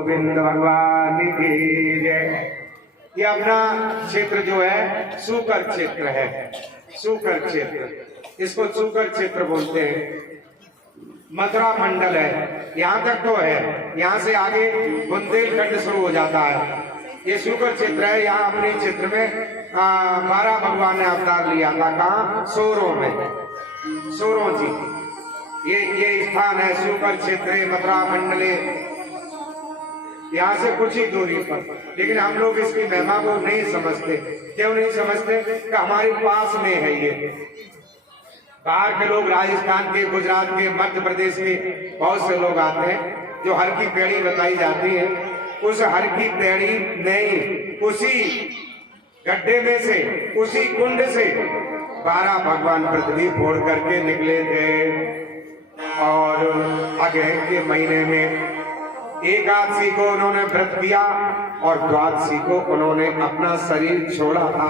गोविंद भगवान की जय। ये अपना क्षेत्र जो है सूकर क्षेत्र है, सूकर क्षेत्र, इसको सूकर क्षेत्र बोलते हैं। मथुरा मंडल है, यहाँ तक तो है, यहाँ से आगे बुंदेलखंड शुरू हो जाता है। ये सूकर क्षेत्र है। यहाँ अपने क्षेत्र में 12 भगवान ने अवतार लिया था। कहाँ? सोरों में, सोरों जी ये स्थान है सूकर क्षेत्र मथुरा मंडले, यहाँ से कुछ ही दूरी पर। लेकिन हम लोग इसकी महिमा को नहीं समझते। क्यों नहीं समझते? कि हमारे पास में है ये। बाहर के लोग, राजस्थान के, गुजरात के, मध्य प्रदेश के बहुत से लोग आते हैं। जो हर की पेड़ी बताई जाती है, उस हर की पेड़ी नहीं, उसी गड्ढे में से, उसी कुंड से 12 भगवान पृथ्वी फोड़ करके निकले थे। और अगहन के महीने में एकादशी को उन्होंने व्रत किया और द्वादशी को उन्होंने अपना शरीर छोड़ा था।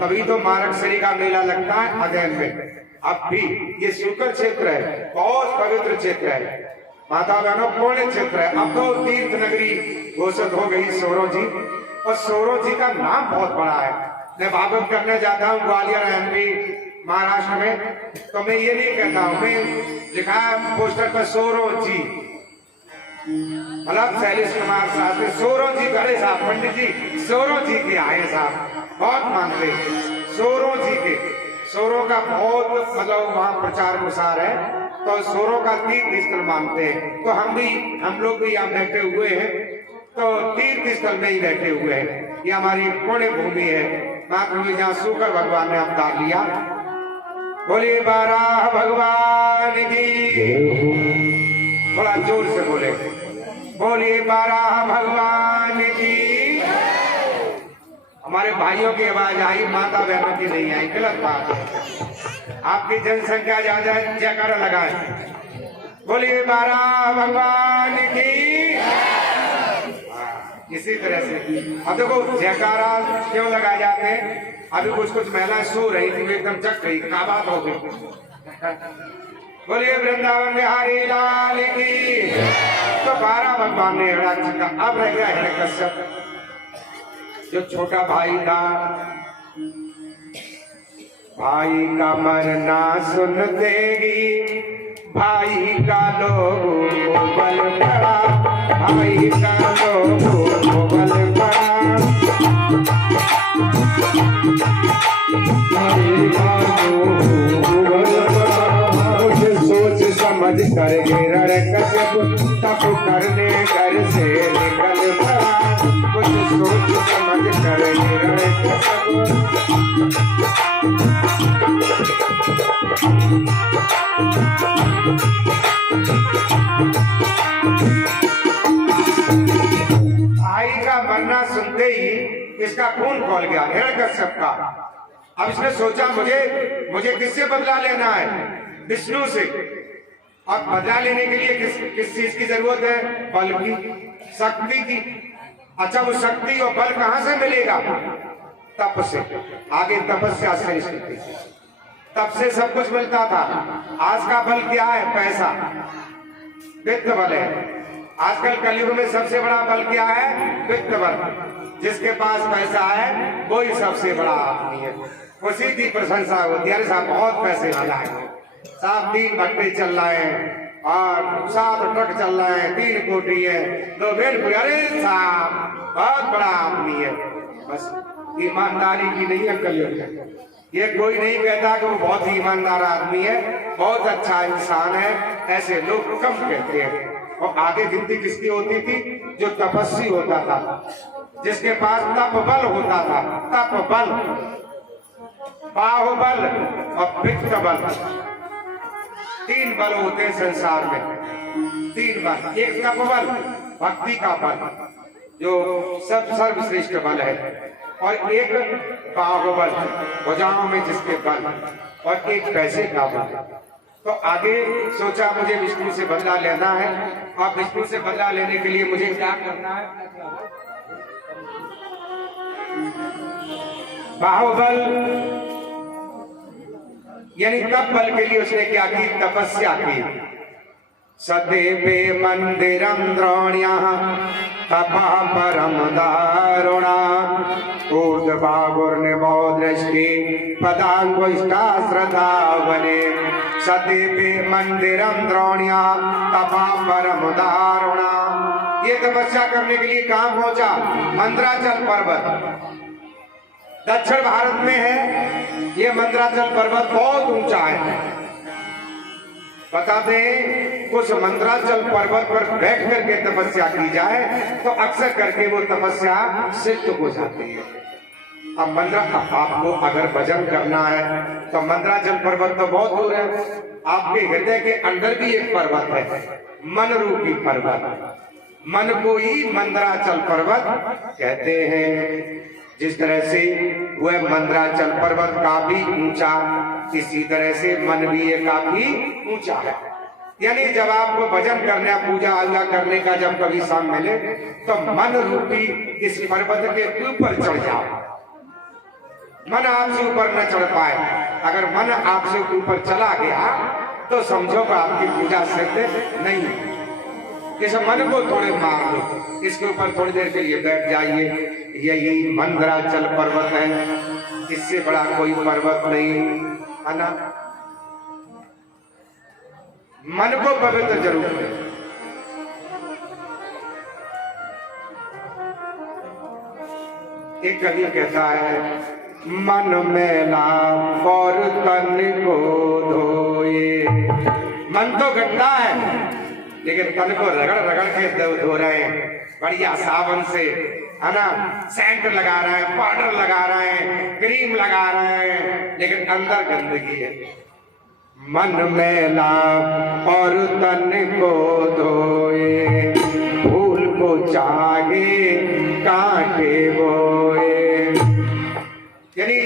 तभी तो मार्गशिरी का मेला लगता है अगहन में। अब भी ये सूकर क्षेत्र है, बहुत पवित्र क्षेत्र है, माता बहनों पुण्य क्षेत्र है। अब तो तीर्थ नगरी घोषित हो गई सोरों जी, और सोरों जी का नाम बहुत बड़ा है। मैं भागवत करने जाता हूँ ग्वालियर एमपी महाराष्ट्र में, तो मैं ये नहीं कहता हूँ, मैं लिखा है पोस्टर पर सोरों जी, मतलब शैलेश कुमार साहब ने सोरों जी करे साहब, पंडित जी सोरों जी के आए साहब, बहुत मानते सोरों जी के। सोरों का बहुत मतलब वहाँ प्रचार प्रसार है, तो सोरों का तीर्थ स्थल मानते हैं। तो हम लोग भी यहाँ बैठे हुए हैं, तो तीर्थ स्थल में ही बैठे हुए हैं। ये हमारी पुण्य भूमि है, मातृभूमि जहाँ सूकर भगवान ने अवतार लिया। बोलिए 12 भगवान की, थोड़ा जोर से बोले, बोलिए 12 भगवान की। हमारे भाइयों की आवाज आई, माता बहनों की नहीं आई, गलत बात है। आपकी जनसंख्या ज्यादा है, जयकारा लगाए, बोलिए 12 भगवान की। इसी तरह से अब देखो जयकारा क्यों लगाए जाते हैं। अभी कुछ महिलाएं सो रही थी, एकदम जग गई, क्या बात हो गई। बोलिए वृंदावन बिहारी लाल की। तो 12 भगवान ने हिरण्यकश्यप का, अब रह गया हिरण्यकश्यप जो छोटा भाई था। भाई का मरना सुन देगी, भाई का लोगों को बल पड़ा, भाई का लोगों को बल पड़ा, भाई का लोगों को बल पड़ा। कुछ सोच समझ कर हिरण्यकश्यप तप करने घर से निकल पड़ा, कुछ सोच समझ कर हिरण्यकश्यप। भाई का मरना सुनते ही इसका खून खौल गया, हिरण्यकश्यप का। अब इसने सोचा मुझे किससे बदला लेना है? विष्णु से। और बदला लेने के लिए किस चीज की जरूरत है? बल की, शक्ति की। अच्छा, वो शक्ति और बल कहां से मिलेगा? तप से। आगे तपस्या से स्थिति, तब से सब कुछ मिलता था। आज का बल क्या है? पैसा, वित्त बल है। आजकल कलयुग में सबसे बड़ा बल क्या है? वित्त बल। जिसके पास पैसा है वही सबसे बड़ा आदमी है, उसी की प्रशंसा होती है। अरे साहब बहुत पैसे वाला है साहब, 3 भट्टे चल रहे हैं और 7 ट्रक चल रहे हैं, 3 कोठी है, 2 भेड़। अरे साहब बहुत बड़ा आदमी है। बस ईमानदारी की नहीं है कलयुग में। ये कोई नहीं कहता कि वो बहुत ही ईमानदार आदमी है, बहुत अच्छा इंसान है, ऐसे लोग कम कहते हैं। और आगे गिनती किसकी होती थी? जो तपस्वी होता था, जिसके पास तप बल होता था। तप बल, बाहुबल और वित्त बल, 3 बल होते हैं संसार में। 3 बल, एक तप बल, भक्ति का बल जो सब सर्वश्रेष्ठ बल है, और एक बाहुबल भुजाओं में जिसके बल, और एक पैसे का बल। तो आगे सोचा मुझे विष्णु से बदला लेना है। और विष्णु से बदला लेने के लिए मुझे क्या करना है? बाहुबल यानी तप बल के लिए उसने क्या की? तपस्या की। सदेवे मंदिरं द्रोण्याः तपा परम दारुणा ऊर्ध्वभागुर्निभो दृष्टि पदाङ्गुष्ठा श्रद्धा वने सदेवे मंदिरं द्रोण्याः तपा परम दारुणा। ये तपस्या करने के लिए कहाँ पहुंचा? मंदराचल पर्वत दक्षिण भारत में है। ये मंदराचल पर्वत बहुत ऊंचा है। बताते हैं उस मंदराचल पर्वत पर बैठ करके तपस्या की जाए तो अक्सर करके वो तपस्या सिद्ध हो जाती है। अब आपको अगर भजन करना है तो मंदराचल पर्वत तो बहुत दूर है। आपके हृदय के अंदर भी एक पर्वत है, मन रूपी पर्वत। मन को ही मंदराचल पर्वत कहते हैं। जिस तरह से वह मंदराचल पर्वत काफी ऊंचा, इसी तरह से मन भी ये काफी ऊंचा है। यानी जब आपको भजन करना, पूजा अर्चा करने का जब कभी समय मिले तो मन रूपी इस पर्वत के ऊपर चढ़ जाओ। मन आपसे ऊपर न चढ़ पाए। अगर मन आपसे ऊपर चला गया तो समझो कि आपकी पूजा सिद्ध नहीं। इस मन को थोड़े मार लो, इसके ऊपर थोड़ी देर के लिए बैठ जाइए। यही मंदराचल पर्वत है, इससे बड़ा कोई पर्वत नहीं है ना। मन को पवित्र जरूर है। एक कवि कहता है, मन मैला और तन को धोए। मन तो गंदा है लेकिन तन को रगड़ रगड़ के धो रहे हैं, बढ़िया साबुन से, है ना, सेंट लगा रहे हैं, पाउडर लगा रहे हैं, क्रीम लगा रहे हैं, लेकिन अंदर गंदगी है। मन मैला और तन को धोए, फूल को चाहे कांटे बोए। यानी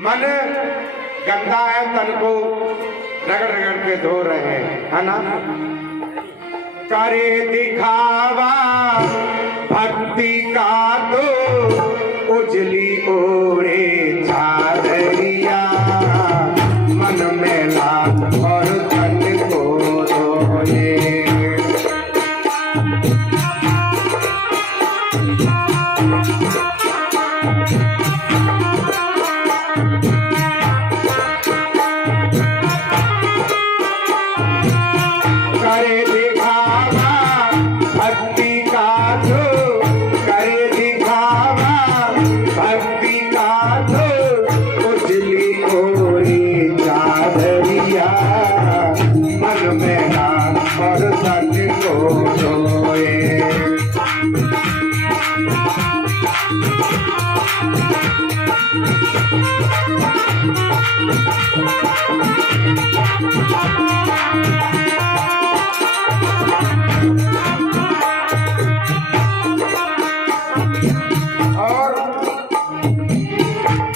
मन गंदा है, तन को रगड़ रगड़ के धो रहे हैं, है ना। करे दिखावा भक्ति का तो उजली ओढ़े चादरिया। मन मैला और तन को धोए।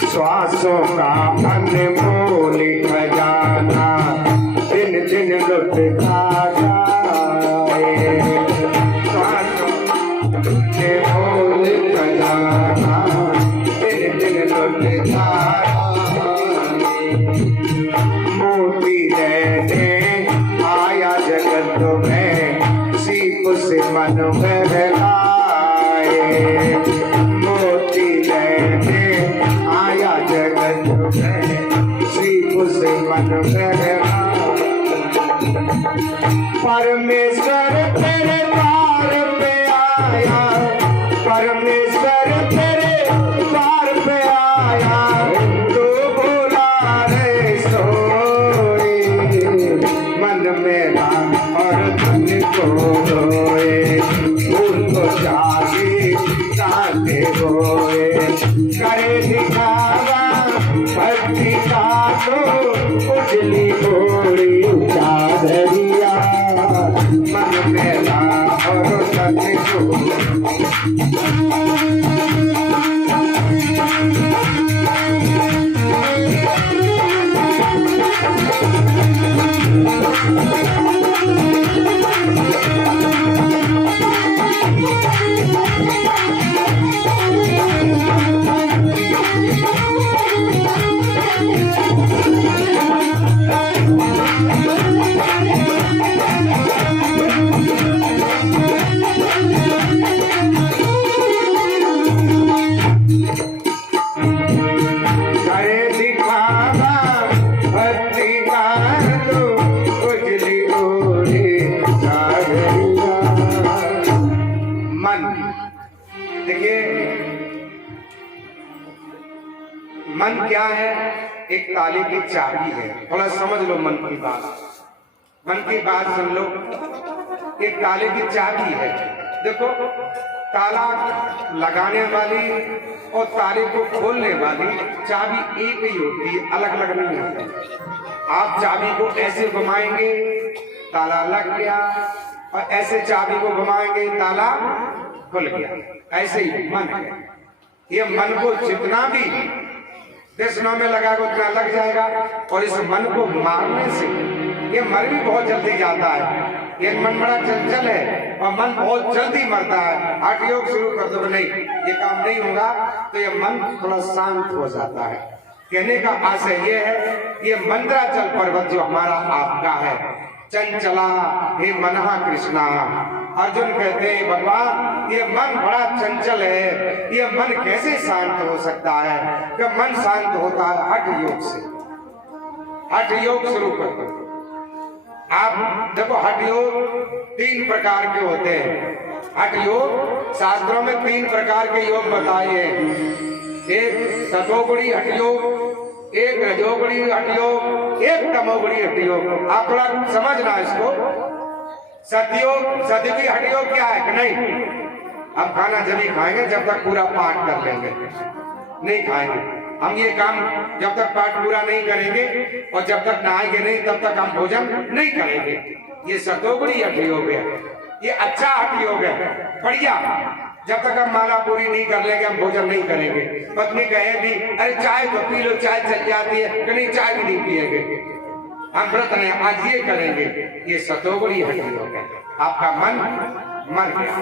श्वासों का अनमोल खजाना दिन दिन लुटता जाए। श्वासों का अनमोल खजाना दिन दिन लुटता जाए। मोती रहने आया जगत में, सीप से मन बहलाए। मोती रहने आया जगत में, सीप से मन बहलाए। परमेश्वर तेरे द्वार पे आया, परमेश्वर तेरे द्वार पे आया, तो बोला रे सोए। मन मेरा और तन को धोए, फूल को जागे चाहते होए। करे दिखावा भक्ति का तो उजली ओढ़ी चादरिया। मन मेला और तन को एक ताले की चाबी है। थोड़ा समझ लो मन की बात सुन लो। एक ताले की चाबी है। देखो, ताला लगाने वाली और ताले को खोलने वाली चाबी एक ही होती है, अलग अलग नहीं होती। आप चाबी को ऐसे घुमाएंगे, ताला लग गया, और ऐसे चाबी को घुमाएंगे, ताला खुल गया। ऐसे ही मन है। ये मन को जितना भी देशनों में लगाएगा उतना लग जाएगा। और इस मन को मारने से ये मर भी बहुत जल्दी जाता है। ये मन बड़ा चंचल है और मन बहुत जल्दी मरता है। हठ योग शुरू कर दो, नहीं ये काम नहीं होगा, तो ये मन थोड़ा शांत हो जाता है। कहने का आशय ये है, ये मंद्राचल पर्वत जो हमारा आपका है, चंचला हे मनहा कृष्णा। अर्जुन कहते हैं भगवान ये मन बड़ा चंचल है, ये मन कैसे शांत हो सकता है? कि मन शांत होता है हठ योग से। हठ योग शुरू कर दो। आप देखो, हठ योग 3 प्रकार के होते हैं। हठ योग शास्त्रों में 3 प्रकार के योग बताए हैं। एक सतोगुणी हठ योग, एक रजोगुणी हठ योग, एक तमोगुणी हठ योग। आप थोड़ा समझना इसको। सतयुगी हठ योग क्या है कि नहीं, हम खाना जब ही खाएंगे जब तक पूरा पाठ कर लेंगे, नहीं खाएंगे हम। ये काम जब तक पाठ पूरा नहीं करेंगे और जब तक नहाएंगे नहीं तब तक हम भोजन नहीं करेंगे। ये सतोगुणी हठ योग है, ये अच्छा हठ योग है, बढ़िया। जब तक हम माला पूरी नहीं कर लेंगे हम भोजन नहीं करेंगे। पत्नी कहे भी अरे चाय तो पी लो, चाय चल जाती है, कि नहीं चाय भी नहीं पिएंगे, हम व्रत नहीं, आज ये करेंगे। ये सतोगुणी हठ योग है। आपका मन मर गया।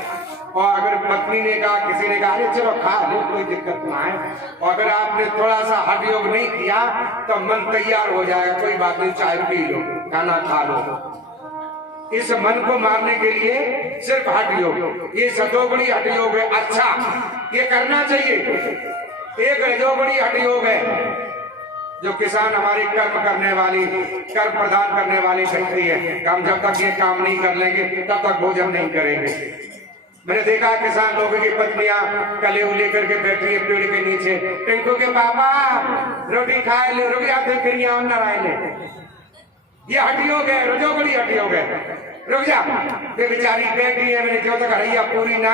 और अगर पत्नी ने कहा, किसी ने कहा अरे चलो खा लो, कोई दिक्कत ना है, और अगर आपने थोड़ा सा हठ योग नहीं किया तो मन तैयार हो जाएगा, कोई बात नहीं चाय पी लो, खाना खा लो। इस मन को मारने के लिए सिर्फ हठ योग, ये सतोगुणी हठ योग है। अच्छा, ये करना चाहिए। एक रजोगुणी हठ योग है, जो किसान हमारी कर्म करने वाली, कर्म प्रदान करने वाली शक्ति है। हम जब तक ये काम नहीं कर लेंगे तब तक भोजन नहीं करेंगे। मैंने देखा किसान लोगों की पत्नियां कलेऊ लेकर के बैठी है पेड़ के नीचे, टिंकू के पापा रोटी खाए ले, रोटी आप देख रही है। ये हठ योग है, रजोगुणी हठ योग है। रुक जा, वे बेचारी बैठी है, मैंने जब तक हड़िया पूरी ना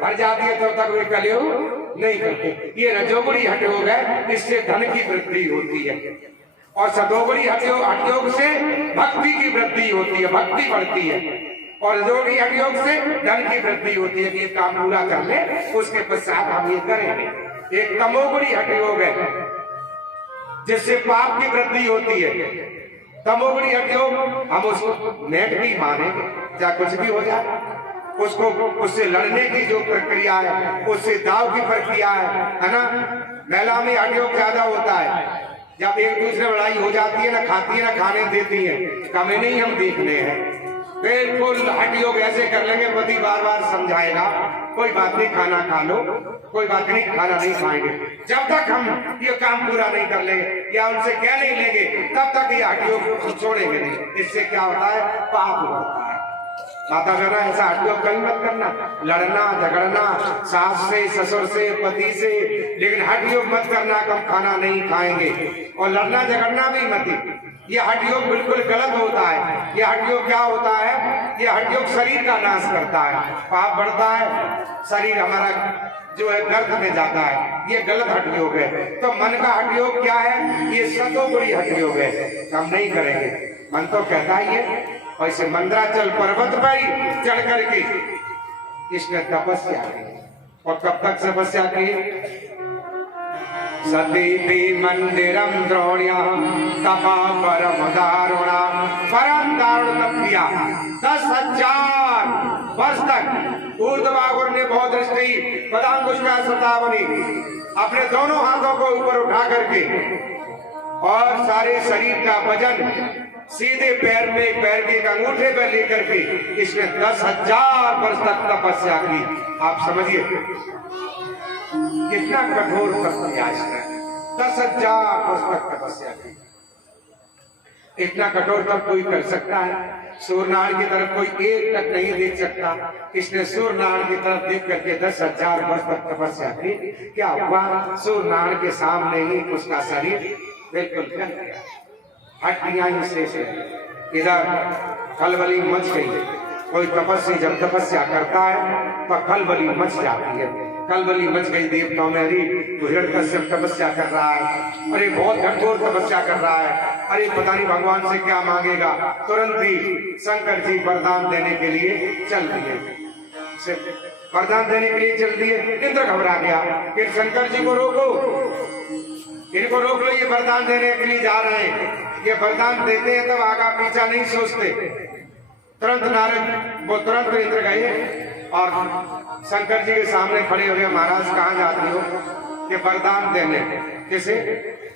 भर जाती है तब तक वे कलेऊ नहीं करते। ये रजोगुणी हठ योग है, इससे धन की वृद्धि होती है। और सतोगुणी हठ योग से भक्ति की वृद्धि होती है, भक्ति बढ़ती है। और रजोगुणी हठ योग से धन की वृद्धि होती है कि ये काम पूरा कर ले, उसके पश्चात हम ये करेंगे। एक तमोगुणी हठ योग है, जिससे पाप की वृद्धि होती है। तमोगुणी हठ योग हम उसको नेट भी मानेंगे, चाहे कुछ भी हो जाए, उसको उससे लड़ने की जो प्रक्रिया है, उससे दाव की प्रक्रिया है ना। महिला में हठ योग ज्यादा होता है। जब एक दूसरे लड़ाई हो जाती है, ना खाती है ना खाने देती है, कमे नहीं हम देखने हैं। बिल्कुल हठ योग ऐसे कर लेंगे, पति बार बार समझाएगा कोई बात नहीं खाना खा लो, कोई बात नहीं खाना नहीं खाएंगे। जब तक हम ये काम पूरा नहीं कर लेंगे या उनसे कह नहीं लेंगे तब तक ये हठ योग छोड़ेंगे नहीं। इससे क्या होता है, पाप होता है। माता बहना ऐसा हठ योग कभी मत करना, लड़ना झगड़ना सास से, ससुर से, पति से, लेकिन हठ योग मत करना कम खाना नहीं खाएंगे। और लड़ना झगड़ना भी मत। ये हठ योग बिल्कुल गलत होता है। ये हठ योग क्या होता है, ये हठ योग शरीर का नाश करता है, पाप बढ़ता है, शरीर हमारा जो है गर्त में जाता है। ये गलत हठ योग है। तो मन का हठ योग क्या है, ये सतोगुणी हठ योग है, हम नहीं करेंगे। मन तो कहता ही है। और इसे मंद्राचल पर्वत पर ही चढ़ करके इसने तपस्या की। और कब तक तपस्या की? सतीति मंदिरम द्रोण्याम तपा परम दारुणा, परम दारुण तप किया 10,000 वर्ष तक। ऊर्ध्वागुर ने बहुत दृष्टि पदांकुशा सतावनी अपने दोनों हाथों को ऊपर उठा करके और सारे शरीर का वजन सीधे पैर में, पैर के अंगूठे पर लेकर के इसने 10,000 वर्ष तक तपस्या की। आप समझिए कितना कठोर तपस्या इसने, 10,000 वर्ष तक तपस्या की। इतना कठोर तप कोई कर सकता है? सूर्यनारायण की तरफ कोई एक तक नहीं देख सकता। इसने सूर्यनारायण की तरफ देख करके 10,000 वर्ष तक तपस्या की। क्या हुआ? सूर्यनारायण के सामने ही उसका शरीर बिल्कुल हट गया हिस्से से। इधर खलबली मच गई। कोई तपस्वी जब तपस्या करता है तो खलबली मच जाती है। खलबली मच गई देवताओं में, अरे हिरण्यकश्यप तपस्या कर रहा है, अरे बहुत घनघोर तपस्या कर रहा है, अरे पता नहीं भगवान से क्या मांगेगा। तुरंत ही शंकर जी वरदान देने के लिए चल दिए। वरदान देने के लिए चल दिए। इंद्र घबरा गया कि शंकर जी को रोको, इनको रोक लो, ये वरदान देने के लिए जा रहे हैं। ये वरदान देते हैं तब आगा पीछा नहीं सोचते। तुरंत नारद वो तुरंत इंद्र गए और शंकर जी के सामने खड़े हो गए। महाराज कहाँ जाते हो? ये वरदान देने। किसे?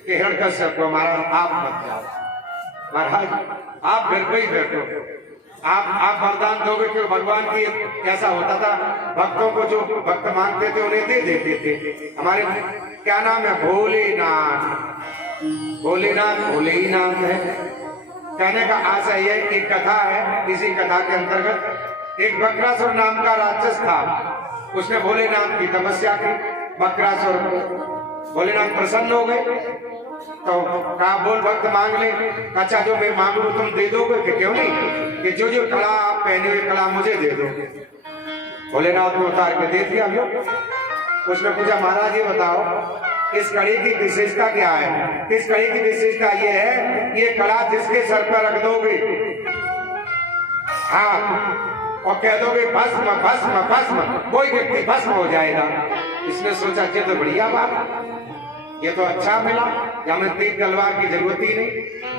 कि हिरण्यकश्यप को। महाराज आप मत जाओ, महाराज आप घर पे ही बैठो, आप वरदान दोगे। क्यों? भगवान की ऐसा होता था, भक्तों को जो भक्त मांगते थे उन्हें दे देते थे। हमारे क्या नाम है? भोलेनाथ। भोलेनाथ भोले ही नाम है। कहने का आशा यह एक कथा है। इसी कथा के अंतर्गत एक बकरासुर नाम का राक्षस था। उसने भोलेनाथ की तपस्या की। बकरासुर भोलेनाथ प्रसन्न हो गए तो कहा बोल भक्त मांग ले। अच्छा जो मैं मांगू तुम दे दोगे? कि क्यों नहीं, कि जो जो कला आप पहने हुए कला मुझे दे दो। भोलेनाथ ने उतार के दे दिया। उसने पूछा महाराज ये बताओ इस कड़ी की विशेषता क्या है? इस कड़ी की विशेषता ये है, ये कड़ा जिसके सर पर रख दोगे, हाँ, और कह दोगे भस्म भस्म भस्म, कोई व्यक्ति भस्म हो जाएगा। इसने सोचा ये तो बढ़िया बात, ये तो अच्छा मिला, हमें तीर तलवार की जरूरत ही नहीं।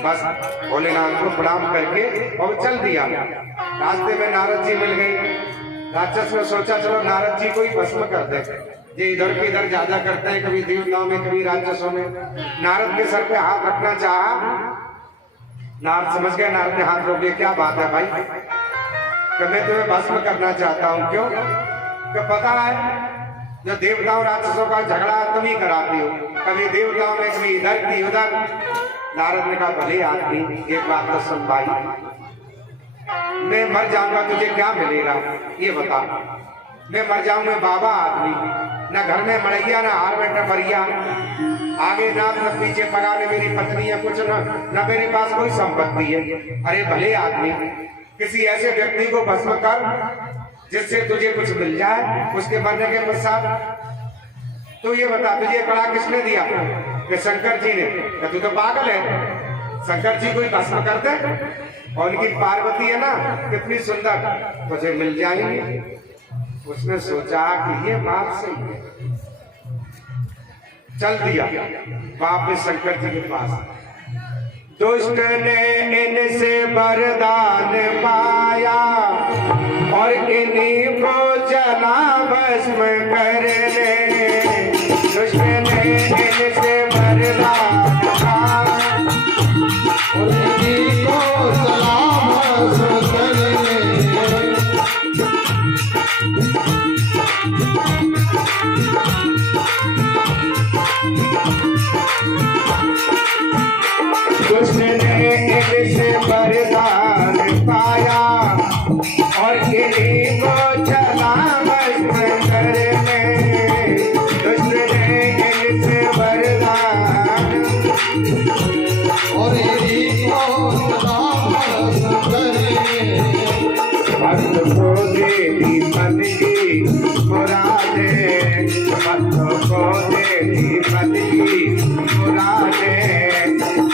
बस भोलेनाथ को प्रणाम करके और चल दिया। रास्ते में नारद जी मिल गए। राक्षस ने सोचा चलो नारद जी को ही भस्म कर दे। ये इधर के इधर ज्यादा करते हैं, कभी देवताओं में कभी राक्षसों में। नारद के सर पे हाथ रखना चाहा। नारद समझ गए, नारद ने हाथ रोक लिया। क्या बात है भाई? कि मैं तुम्हें भस्म करना चाहता हूँ। क्यों? कि पता है जो देवताओं राक्षसों का झगड़ा तुम ही कराती हो, कभी देवताओं में कभी इधर की उधर। नारद ने कहा भले आदमी एक बात तो सुन भाई, मैं मर जाऊंगा तुझे क्या मिलेगा ये बता। मैं मर जाऊं, मैं बाबा आदमी, न घर में मड़ैया न हार में टपरिया, आगे नाथ न पीछे पगा, न मेरी पत्नी है कुछ न मेरे पास कोई संपत्ति है। अरे भले आदमी किसी ऐसे व्यक्ति को भस्म कर जिससे तुझे कुछ मिल जाए उसके मरने के पश्चात। तो ये बता तुझे कड़ा किसने दिया? कि शंकर जी ने। तू तो पागल है, शंकर जी को ही भस्म कर दे। और उनकी पार्वती है ना कितनी सुंदर, तुझे मिल जाएंगे। उसने सोचा कि ये बात सही है, चल दिया वापस शंकर जी के पास। दुष्ट ने इनसे वरदान पाया और इन्हीं को चला भस्म करने। दुष्ट ने इनसे वरदान पाया और इन्हीं को चला भस्म करने। दुष्ट ने इनसे वरदान पाया और इन्हीं को चला भस्म करने। दुष्ट ने इनसे वरदान और इन्हीं को चला भस्म करने। भक्त को दे दी मन की मुरादें, भक्त को दे दी मन की मुरादें।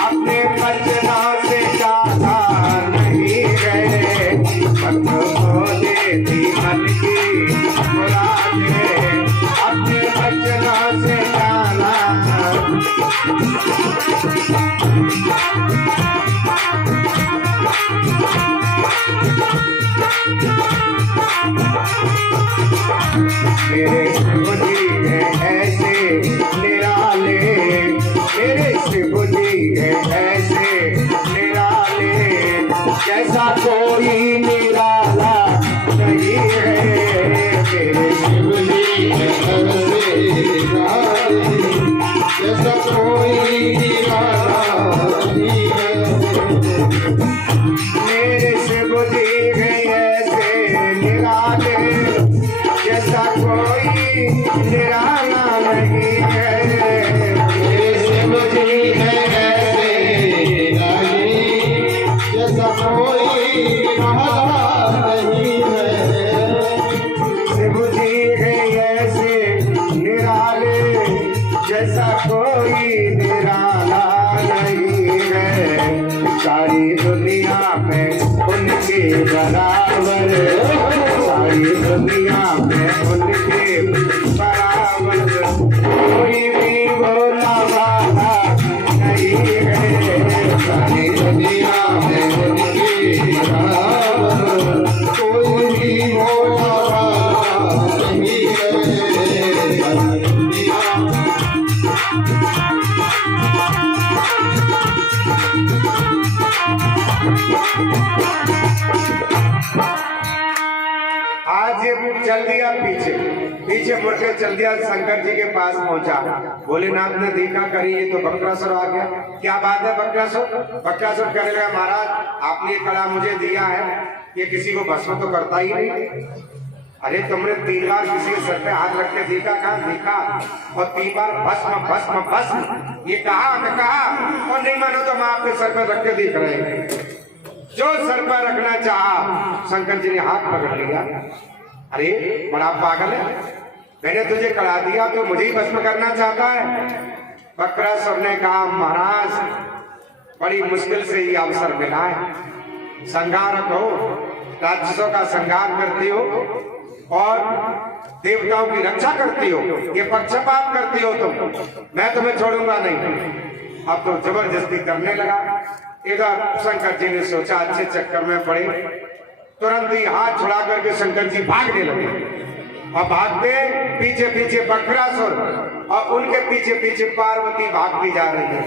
अपने बचना से ज्यादा नहीं गए, भक्त को दे दी मन की मुरादें। अपने बचना से ज्यादा मेरे शिव जी है ऐसे निराले, मेरे शिव जी है ऐसे निराले, जैसा कोई निराला नहीं है। मेरे शिव जी है ऐसे निराले, जैसा कोई निराला नहीं है। मेरे शिव जी है ऐसे निराले, जैसा कोई निराला नहीं है। मेरे शिव जी है बराबर, सारी दुनिया में उनके बराबर कोई भी भोला भाला नहीं है। सारी दुनिया में उनके बराबर कोई भी भोला भाला नहीं है। सारी दुनिया आज ये चल दिया पीछे पीछे मुड़ के चल दिया, शंकर जी के पास पहुंचा। भोलेनाथ ने देखा करी ये तो बक्रासुर आ गया। क्या बात है बक्रासुर? बक्रासुर कहने लगा महाराज आपने ये कड़ा मुझे दिया है, ये किसी को भस्म तो करता ही नहीं। अरे तुमने 3 बार किसी के सर पे हाथ रख के देखा? कहाँ देखा? और 3 बार भस्म भस्म भस्म ये कहा न कहा, और नहीं मानो तो हम आपके सर पे रख के देख रहे हैं। जो सर पर रखना चाहा शंकर जी ने हाथ पकड़ लिया। अरे बड़ा पागल है, मैंने तुझे कड़ा दिया तो मुझे ही भस्म करना चाहता है। बक्रासुर ने कहा महाराज बड़ी मुश्किल से ये अवसर मिला है, संहारक हो, राक्षसों का संहार करते हो और देवताओं की रक्षा करती हो, ये पक्षपात करती हो तुम, मैं तुम्हें छोड़ूंगा नहीं। अब तो जबरदस्ती करने लगा। इधर शंकर जी ने सोचा अच्छे चक्कर में पड़े, तुरंत ही हाथ छुड़ा करके शंकर जी भागने लगे। और भागते पीछे पीछे बक्रासुर और उनके पीछे पीछे पार्वती भागती जा रही है।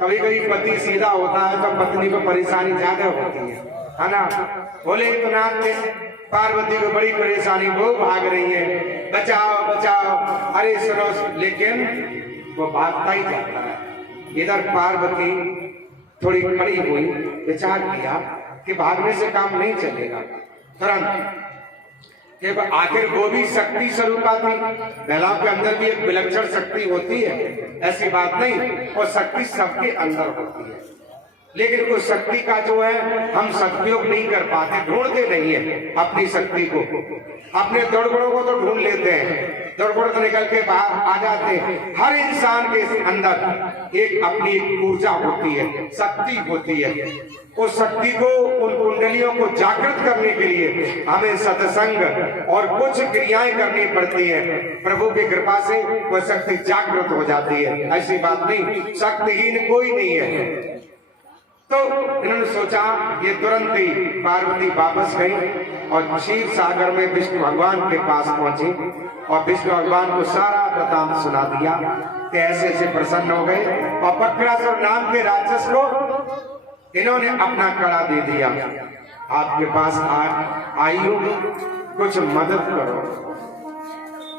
कभी कभी पति सीधा होता है तो पत्नी को परेशानी ज्यादा होती है ना। भोलेनाथ ने पार्वती को बड़ी परेशानी, वो भाग रही है, बचाओ बचाओ, अरे सुनो, लेकिन वो भागता ही जाता है। इधर पार्वती थोड़ी खड़ी हुई, विचार किया कि भागने से काम नहीं चलेगा। तुरंत आखिर वो भी शक्ति स्वरूपा थी, महिलाओं के अंदर भी एक विलक्षण शक्ति होती है, ऐसी बात नहीं, और शक्ति सबके अंदर होती है, लेकिन उस शक्ति का जो है हम सदुपयोग नहीं कर पाते, ढूंढते नहीं है अपनी शक्ति को। अपने दुर्गुणों को तो ढूंढ लेते हैं, दुर्गुण से निकल के बाहर आ जाते हैं। हर इंसान के अंदर एक अपनी एक ऊर्जा होती है, शक्ति होती है। उस शक्ति को, उन कुंडलियों को जागृत करने के लिए हमें सत्संग और कुछ क्रियाएं करनी पड़ती है। प्रभु की कृपा से वह शक्ति जागृत हो जाती है, ऐसी बात नहीं, शक्तिहीन कोई नहीं है। तो इन्होंने सोचा, ये तुरंत ही पार्वती वापस गई और क्षीर सागर में विष्णु भगवान के पास पहुंची और विष्णु भगवान को सारा वृतांत सुना दिया कि ऐसे ऐसे प्रसन्न हो गए। और बक्रासुर नाम के राक्षस को इन्होंने अपना कड़ा दे दिया, आपके पास आई हूं, कुछ मदद करो।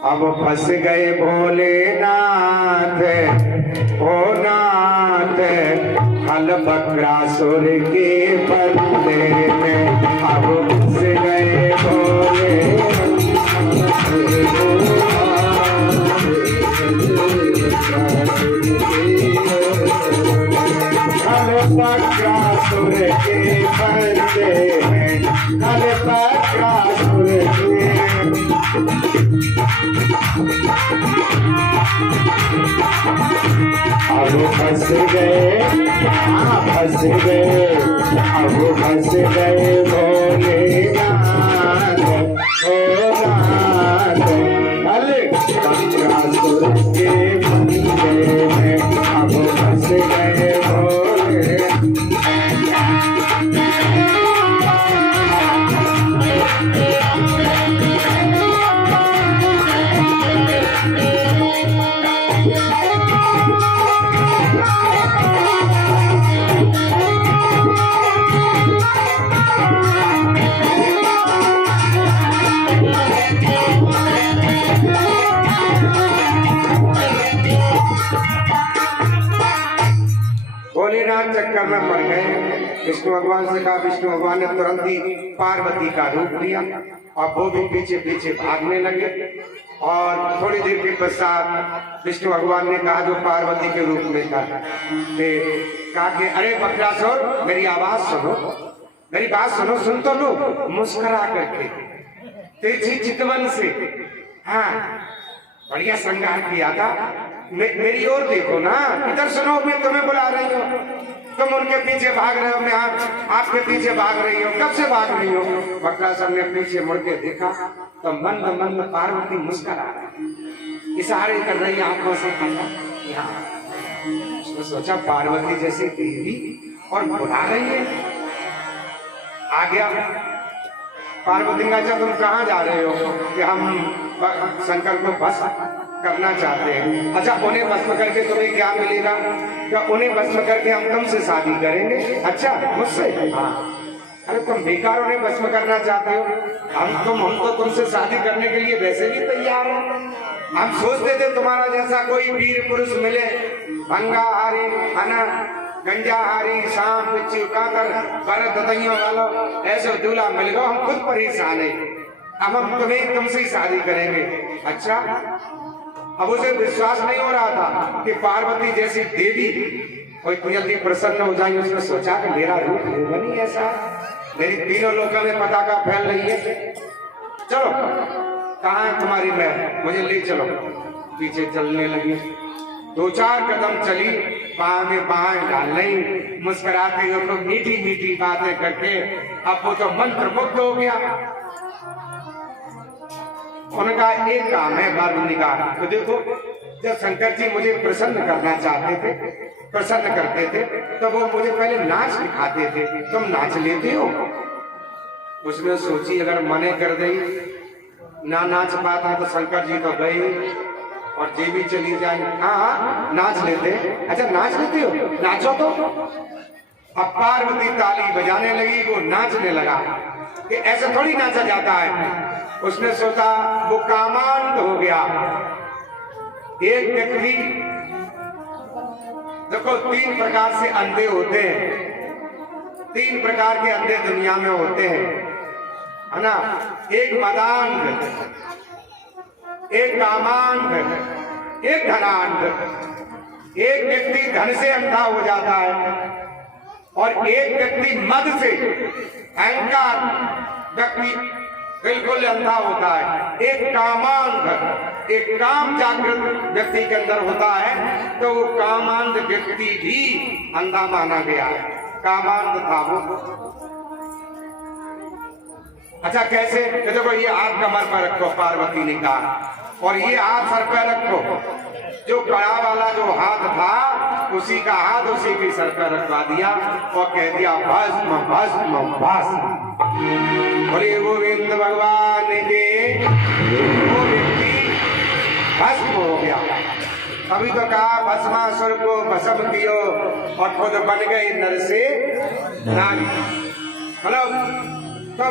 अब फंस गए भोलेनाथ ओ नाथ, हल बक्रासुर के फंदे में। अब फंस गए भोलेनाथ, हल बक्रासुर के फंदे में, हल बक्रासुर के। अब फंस गए, फंस गए, अब फंस गए भोलेनाथ ओ नाथ, अरे बक्रासुर के फंदे में। अब फंस गए भोले। भोलेनाथ चक्कर में पड़ गए। विष्णु भगवान से कहा, विष्णु भगवान ने तुरंत ही पार्वती का रूप लिया और वो भी पीछे पीछे भागने लगे। और थोड़ी देर के पश्चात विष्णु भगवान ने कहा, जो पार्वती के रूप में था, कहा कि अरे बक्रासुर मेरी आवाज सुनो, मेरी बात सुनो, सुन तो लो। मुस्कुरा करके तिरछी चितवन से, हाँ बढ़िया श्रृंगार किया था। मेरी ओर देखो ना, इधर सुनो, मैं तुम्हें बुला रही हूँ, तुम उनके पीछे भाग रहे हो, मैं आपके पीछे भाग रही हूँ, कब से भाग रही हो? वक्रासुर ने पीछे मुड़ के देखा तो मंद मंद पार्वती मुस्कुरा रही, इशारे कर रही आंखों से यहाँ। उसने सोचा पार्वती जैसी देवी और बुला रही है। आ गया पार्वती का, अच्छा तुम कहाँ जा रहे हो? कि हम शंकर को बस करना चाहते हैं। अच्छा उन्हें भस्म करके तुम्हें क्या मिलेगा? क्या उन्हें भस्म करके हम तुमसे शादी करेंगे? अच्छा मुझसे? हाँ। अरे तुम बेकार उन्हें भस्म करना चाहते हो, हम तो तुमसे शादी करने के लिए वैसे भी तैयार हो। हम सोचते थे तुम्हारा जैसा कोई वीर पुरुष मिले, भंगाहारी, हना गंजाहारी, सांप बिच्छू काकर भरत दतइयों वालों ऐसे दूल्हा मिल गो, हम खुद परेशान है। अब हम तुमसे शादी करेंगे। अच्छा, अब उसे विश्वास नहीं हो रहा था कि पार्वती जैसी देवी कोई जल्दी प्रसन्न हो जाएगी। उसने सोचा कि मेरा रूप नहीं ऐसा, मेरी तीनों लोगों में पताका फैल रही है। चलो कहाँ है तुम्हारी महल, मुझे ले चलो। पीछे चलने लगी, 2-4 कदम चली, बाह में बाहें डाल रही, मुस्कुराते हुए तो मीठी मीठी बातें करके अब वो तो मंत्र मुग्ध हो गया। उनका एक काम है पार्वती का, तो देखो जब शंकर जी मुझे प्रसन्न करना चाहते थे, प्रसन्न करते थे, तो वो मुझे पहले नाच दिखाते थे, तुम नाच लेते हो। उसने सोची अगर मने कर दी ना नाच पाता तो शंकर जी तो गए और देवी चली जाएंगे। हाँ नाच लेते। अच्छा नाच लेते हो, नाचो तो। अब पार्वती ताली बजाने लगी, वो नाचने लगा कि ऐसे थोड़ी नाचा जाता है। उसने सोचा वो कामांध हो गया। एक व्यक्ति, देखो 3 प्रकार से अंधे होते हैं, 3 प्रकार के अंधे दुनिया में होते हैं, है ना? एक मदांध, एक कामांध, एक धनांध। एक व्यक्ति धन से अंधा हो जाता है और एक व्यक्ति मद से, अहंकार व्यक्ति बिल्कुल अंधा होता है। एक कामांध, एक काम जागृत व्यक्ति के अंदर होता है, तो वो कामांध व्यक्ति भी अंधा माना गया है। कामांध था वो। अच्छा कैसे? देखो ये हाथ कमर पर रखो, पार्वती ने कहा, और ये हाथ सर पर रखो। जो कड़ा वाला जो हाथ था उसी का हाथ उसी के सर पर रखवा दिया और कह दिया भस्म भस्म भस्म। बोले गोविंद भगवान के, वो व्यक्ति भस्म हो गया। अभी तो कहा भस्मासुर को भस्म कियो और खुद बन गए नर से नारी। मतलब तो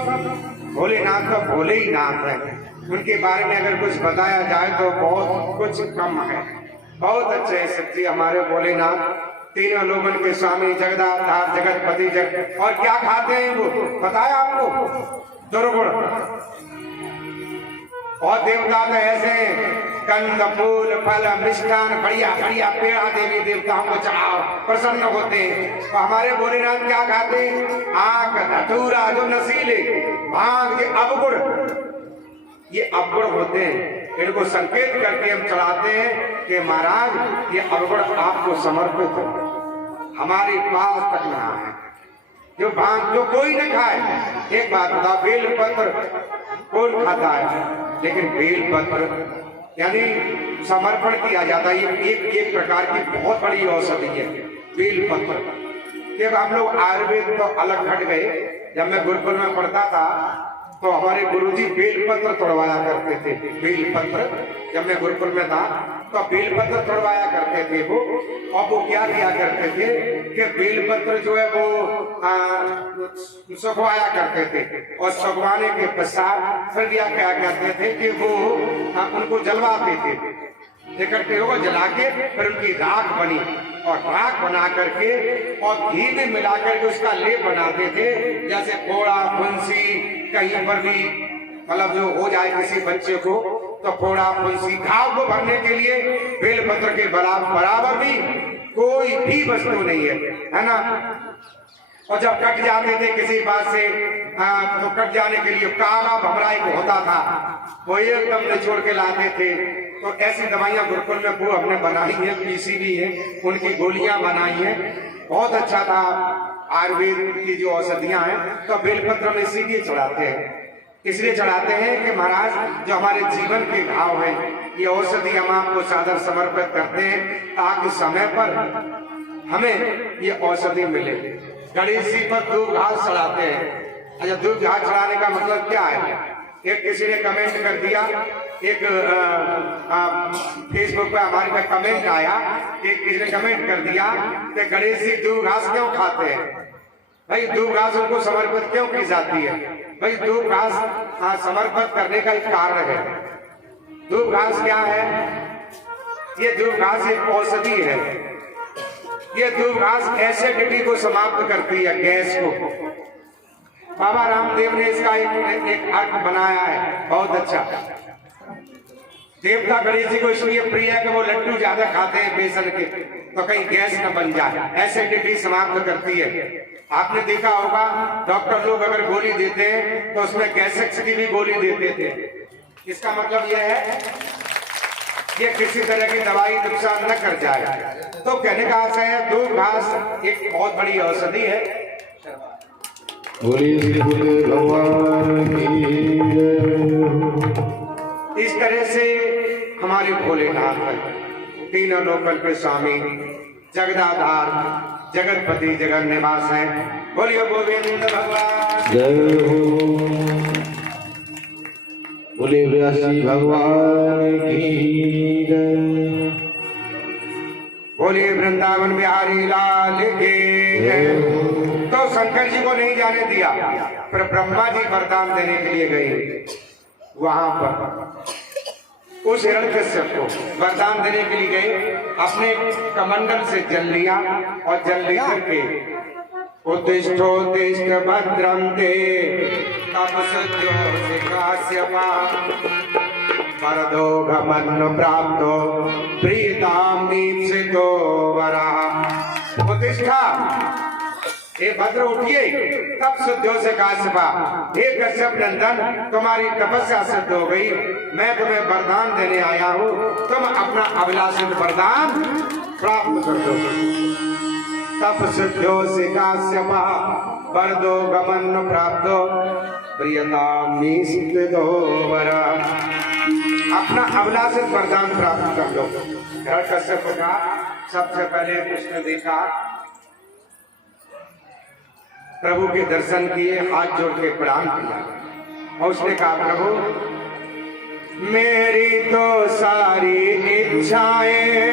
भोलेनाथ तो भोले ही नाथ है, उनके बारे में अगर कुछ बताया जाए तो बहुत कुछ कम है। बहुत अच्छे सच्ची हमारे भोलेनाथ, तीनों लोगों के स्वामी, जगदाधार, जगतपति जग। और क्या खाते हैं वो बताया आपको? दुर्गुण। और देवता तो ऐसे कंद फूल फल मिष्ठान बढ़िया बढ़िया पेड़ा देवी देवताओं को चढ़ाओ, प्रसन्न होते हैं। तो हमारे भोलेनाथ क्या खाते हैं? आंख धतूरा, जो नशीले, भांग, ये अवगुण, ये अवगुण होते हैं। इनको संकेत करके हम चढ़ाते हैं कि महाराज ये अवगुण आपको समर्पित हो, हमारे पास तक यहाँ है। जो भांग जो कोई न खाए। एक बात बता, बेल पत्र कौन खाता है? लेकिन बेल पत्र यानी समर्पण किया जाता है। ये एक प्रकार की बहुत बड़ी औषधि है बेल पत्र। जब हम लोग आयुर्वेद तो अलग हट गए, जब मैं गुरुकुल में पढ़ता था तो हमारे गुरुजी बेलपत्र तोड़वाया करते थे। बेलपत्र, जब मैं गुरुकुल में था तो बेलपत्र तोड़वाया करते थे वो। और वो क्या किया करते थे कि बेलपत्र जो है वो सुखवाया करते थे, और सुखवाने के पश्चात फिर क्या करते थे कि वो उनको जलवाते थे। इकट्ठे हो जला के फिर उनकी राख बनी, और राख बना करके और घी में मिला करके उसका लेप बनाते थे। जैसे फोड़ा फुंसी कहीं पर भी मतलब जो हो जाए किसी बच्चे को, तो फोड़ा फुंसी घाव को भरने के लिए बेलपत्र के बराबर भी कोई भी वस्तु नहीं है ना। और जब कट जाते थे किसी बात से तो कट जाने के लिए काला भमरा एक होता था, वो एकदम निचोड़ के लाते थे तो ऐसी दवाइयां गुरुकुल में वो हमने बनाई है, पीसी भी है, उनकी गोलियां बनाई है। बहुत अच्छा था। आयुर्वेद की जो औषधियां हैं तो बेलपत्र में इसीलिए चढ़ाते हैं, इसलिए चढ़ाते हैं कि महाराज जो हमारे जीवन के घाव हैं ये औषधि हम आपको सादर समर्पित करते हैं ताकि समय पर हमें ये औषधि मिले। गणेश जी पर दूब घास चढ़ाते हैं। अच्छा, दूब घास चढ़ाने का मतलब क्या है? एक किसी ने कमेंट कर दिया, एक फेसबुक पे हमारे पे कमेंट आया, एक किसी ने कमेंट कर दिया कि गणेश जी दूब घास क्यों खाते हैं? भाई दूब घास उनको समर्पित क्यों की जाती है? भाई दूब घास समर्पित करने का एक कारण है। दूब घास क्या है? ये दूब घास एक औषधि है। ये दूब घास एसिडिटी को समाप्त करती है, गैस को। बाबा रामदेव ने इसका एक अर्थ बनाया है, बहुत अच्छा। देवता गणेश जी को इसलिए प्रिय है कि वो लड्डू ज्यादा खाते हैं बेसन के, तो कहीं गैस न बन जाए, एसिडिटी समाप्त करती है। आपने देखा होगा डॉक्टर लोग अगर गोली देते हैं तो उसमें गैसेक्स की भी गोली देते थे। इसका मतलब यह है ये किसी तरह की दवाई नुकसान न कर जाए। तो कहने का आशय है दूब घास एक बहुत बड़ी औषधि है। भगवान इस तरह से हमारे भोलेनाथ तीनों लोकल के स्वामी जगदाधार जगतपति जगन निवास है। बोलिए गोविंद भगवान जय हो। बोले व्यासी भगवान की जय। बोलिए वृंदावन बिहारी लाल के जय। तो शंकर जी को नहीं जाने दिया, पर ब्रह्मा जी वरदान देने के लिए गए वहां पर। उस हिरण्यकश्यप को वरदान देने के लिए गए, अपने कमंडल से जल लिया और जल लेकर के उत्तिष्ठोत्तिष्ठ भद्रं ते तपस्यो काश्यपा वरदो घमन्नु प्राप्तो प्रीतां मीप्सितो वरः। उत्तिष्ठा, हे भद्र उठिए, तब सिद्धों से काश्यपा, हे कश्यप नंदन तुम्हारी तपस्या सिद्ध हो गई, मैं तुम्हें वरदान देने आया हूँ, तुम अपना अभिलाषित वरदान प्राप्त कर दो। तप सिद्धों से काश्यपा वरदो गमन प्राप्तो प्रियतां मीप्सितो वरः। अपना अभिलाषित वरदान प्राप्त कर लो। कश्यप को कहा, सबसे पहले उसने देखा प्रभु के दर्शन किए, हाथ जोड़ के प्रणाम किया और उसने कहा प्रभु मेरी तो सारी इच्छाएं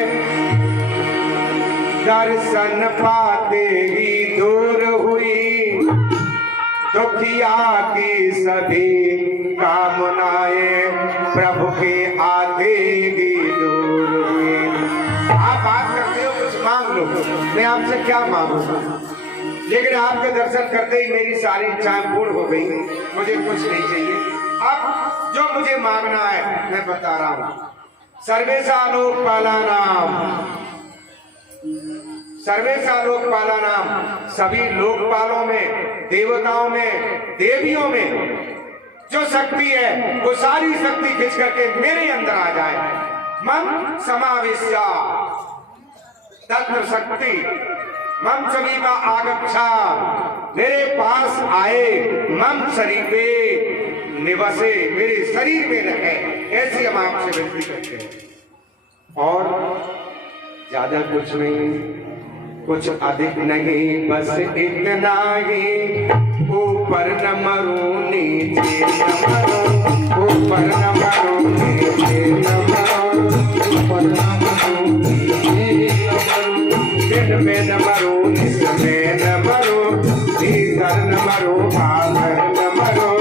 दर्शन पाते ही दूर हुई, दुखिया की सभी कामनाएं प्रभु के आते ही दूर हुई। आप बात करते हो कुछ मांग लो, मैं आपसे क्या मांगूंगा, लेकिन आपके दर्शन करते ही मेरी सारी इच्छाएं पूर्ण हो गई, मुझे कुछ नहीं चाहिए। अब जो मुझे मांगना है मैं बता रहा हूं। सर्वेशा लोकपालानाम, सर्वेशा लोकपालानाम, सभी लोकपालों में, देवताओं में, देवियों में जो शक्ति है वो सारी शक्ति खिंच करके मेरे अंदर आ जाए। मम समावेश्या तत्र शक्ति मम समीपा आगच्छा, मेरे पास आए, मम शरीरे निवसे, मेरे शरीर में रहे, ऐसी हम आपसे विनती करते हैं। और ज्यादा कुछ नहीं, कुछ अधिक नहीं, बस इतना ही। ऊपर न मरूं नीचे न मरूं, ऊपर न मरूं नीचे न मरूं, ऊपर न मरूं नीचे न मरूं, दिन में न मरूं निस में न मरूं, भीतर न मरूं बाहर न मरूं।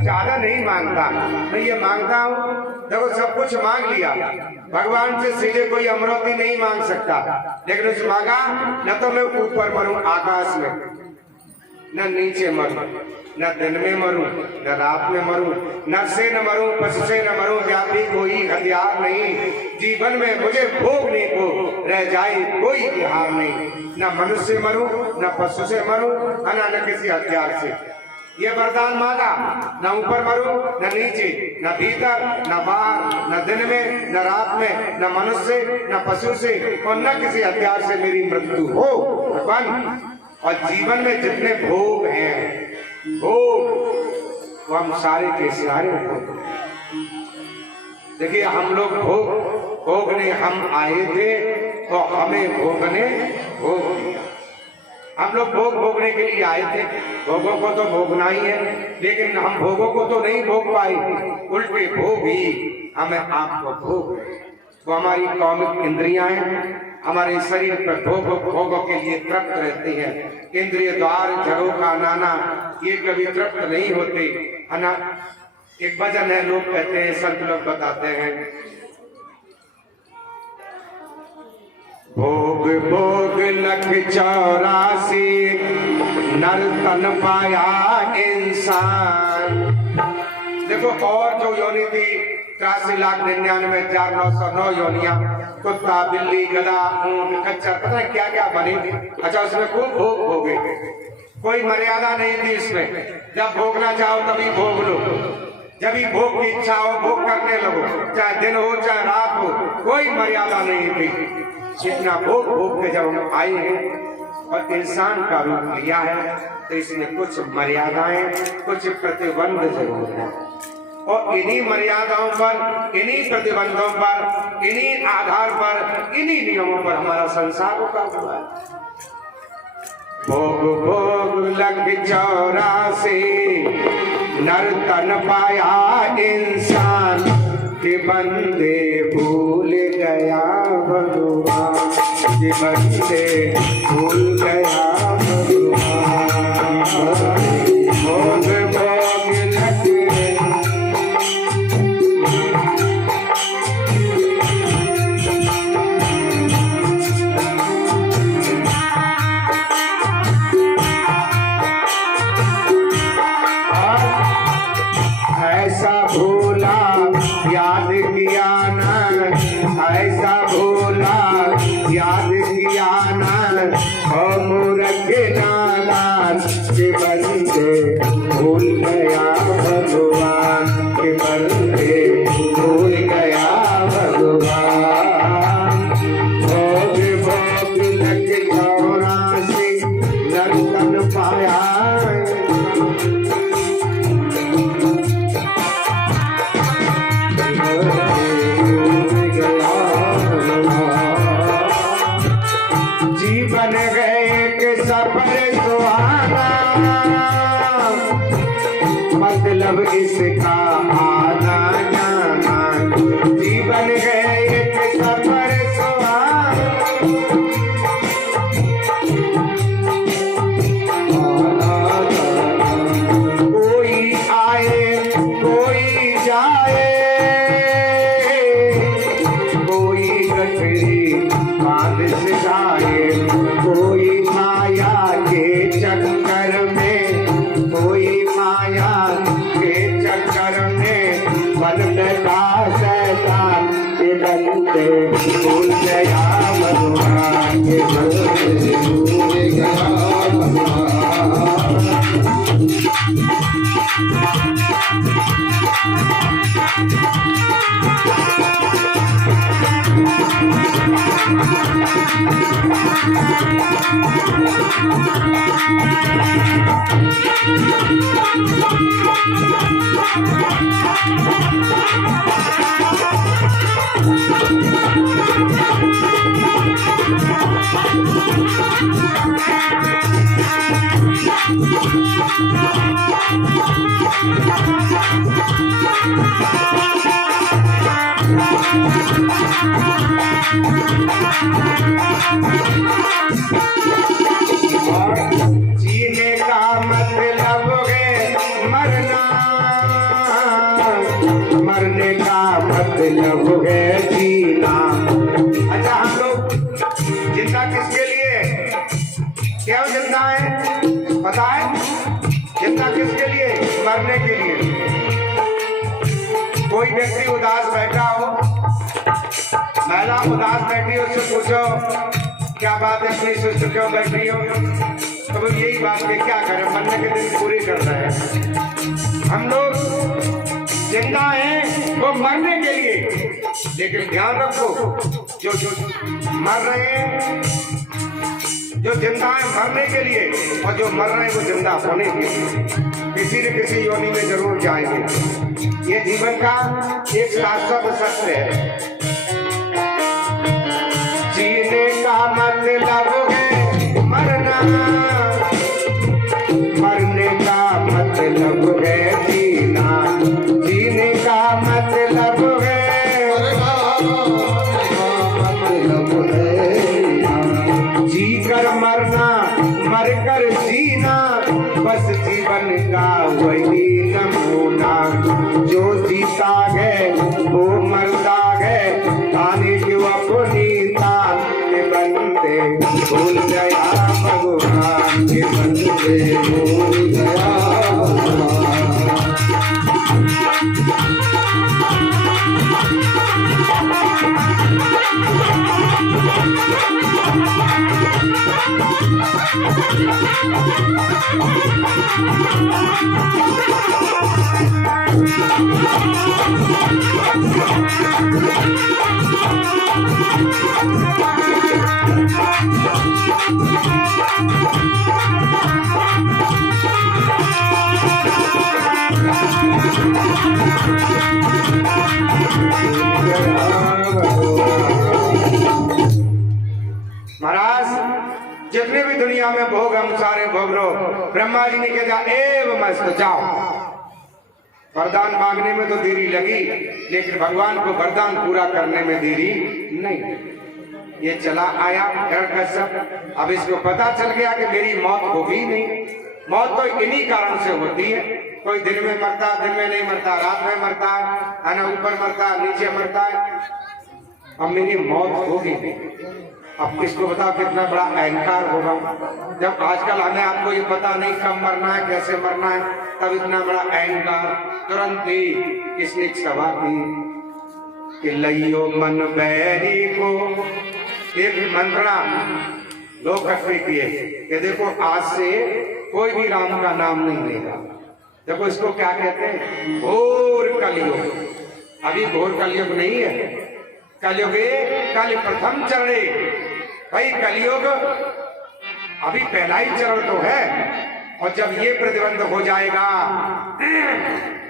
ज्यादा नहीं मांगता, मैं ये मांगता हूँ, देखो सब कुछ मांग लिया, भगवान से सीधे कोई अमृति नहीं मांग सकता, लेकिन उस मांगा न तो मैं ऊपर मरूं आकाश में, न नीचे मरूं, न दिन में मरूं, न रात में मरूं, नर से न मरूं, पशु से न मरूं, व्याधि कोई हथियार नहीं, जीवन में मुझे भोगने को रह जाए कोई तिहार नहीं, न मनुष्य से मरूं, न पशु से मरूं, न किसी हथियार से। ये वरदान मांगा, न ऊपर मरूं, न नीचे, न भीतर, न बाहर, न दिन में, न रात में, न मनुष्य से, न पशु से, और न किसी हथियार से मेरी मृत्यु हो भगवान। और जीवन में जितने भोग हैं, भोग वो हम सारे के सारे भोग। देखिए हम लोग भोगने हम आए थे तो हमें भोगने भोग दिया। हम लोग भोगने के लिए आए थे, भोगों को तो भोगना ही है, लेकिन हम भोगों को तो नहीं भोग पाए, उल्टे भोग ही हमें आपको भोग। वो हमारी कौमिक इंद्रियां हैं, हमारे शरीर पर भोगों के लिए तृप्त रहती हैं। इंद्रिय द्वार झरोखा नाना, ये कभी तृप्त नहीं होते है ना। एक भजन है, लोग कहते हैं, संत लोग बताते हैं, भोग भोग लख 84 नर तन पाया इंसान। देखो और जो योनि थी 83,99,909 योनियां, कुत्ता बिल्ली गधा ऊंट खच्चर पता नहीं क्या क्या बने थे। अच्छा उसमें खूब भोग भोगे, कोई मर्यादा नहीं थी इसमें। जब भोगना चाहो तभी भोग लो, जब भी भोग की इच्छा हो भोग करने लगो, चाहे दिन हो चाहे रात हो, कोई मर्यादा नहीं थी। जितना भोग भोग के जब हम आए हैं और इंसान का रूप लिया है तो इसमें कुछ मर्यादाएं, कुछ प्रतिबंध जरूर है। और इन्हीं मर्यादाओं पर, इन्हीं प्रतिबंधों पर, इन्हीं आधार पर, इन्हीं नियमों पर हमारा संसार रुका हुआ है। भोग भोग लख 84 नर तन पाया इंसान के बंदे भूल गया भगवान, के बंदे भूल गया भगवान। भोग भोग लख ऐसा भोला याद किया न, ऐसा भोला याद किया न, और मूर्ख नादान के बंदे भूल गया भगवान, के बंदे भूल गया भगवान। भोग भोग लख 84 नर तन पाया जीवन गए के सफर सुहाना, मतलब इसका आना जाना। जीवन गए के सफर सुहाना, कोई आए कोई जाए, कोई गठरी बांध सिखाए, कोई माया के चक्कर में, कोई माया के चक्कर में बन बैठा शैतान, के बंदे भूल गया भगवान, के बंदे भूल गया भगवान। जीने का मतलब है मरना, मरने का मतलब है जीना। अच्छा हम लोग जिंदा किसके लिए, क्या जिंदा है पता है? है। कोई व्यक्ति उदास बैठा हो, महिला उदास बैठी हो, उससे पूछो क्या बात है, इतनी सुस्त क्यों बैठी हो, तो वो यही बात है क्या करें, मरने के दिन पूरी कर रहे हैं। हम लोग जिंदा हैं वो मरने के लिए, लेकिन ध्यान रखो जो मर रहे हैं, जो जिंदा है मरने के लिए, और जो मर रहे हैं वो जिंदा होने के लिए, किसी न किसी योनि में जरूर जाएंगे। ये जीवन का एक शाश्वत सत्य है। जीने का मतलब है मरना, मरने का मतलब है जीना, जीने का मतलब है जीकर मरना, मरकर जीना, बस जीवन का वही नमूना। जो जीता है वो मरता है, ताने जो अपनी तान के बंदे भूल गया भगवान के बंदे, भूल गया महाराज, जितने भी दुनिया में भोग हम सारे भोग लो, ब्रह्मा जी ने कहा एवं मस्त जाओ। वरदान मांगने में तो देरी लगी, लेकिन भगवान को वरदान पूरा करने में देरी नहीं। ये चला आया हिरण्यकश्यप, अब इसको पता चल गया कि मेरी मौत होगी नहीं। मौत तो इन्हीं कारण से होती है, कोई दिन में मरता, दिन में नहीं मरता, रात में मरता है ना, ऊपर मरता नीचे मरता है। अब मेरी मौत होगी नहीं। अब किसको बताओ कितना बड़ा अहंकार होगा, जब आजकल हमें आपको ये पता नहीं कब मरना है, कैसे मरना है, तब इतना बड़ा अहंकार। तुरंत ही किसने सभा की कि लइयो मन बैरी को, एक मंत्रणा लोग इकट्ठे किए कि देखो आज से कोई भी राम का नाम नहीं लेगा। देखो इसको क्या कहते हैं, घोर कलयुग। अभी घोर कलयुग नहीं है, कलयुग कल प्रथम चरणे। भाई कलयुग अभी पहला ही चरण तो है, और जब ये प्रतिबंध हो जाएगा,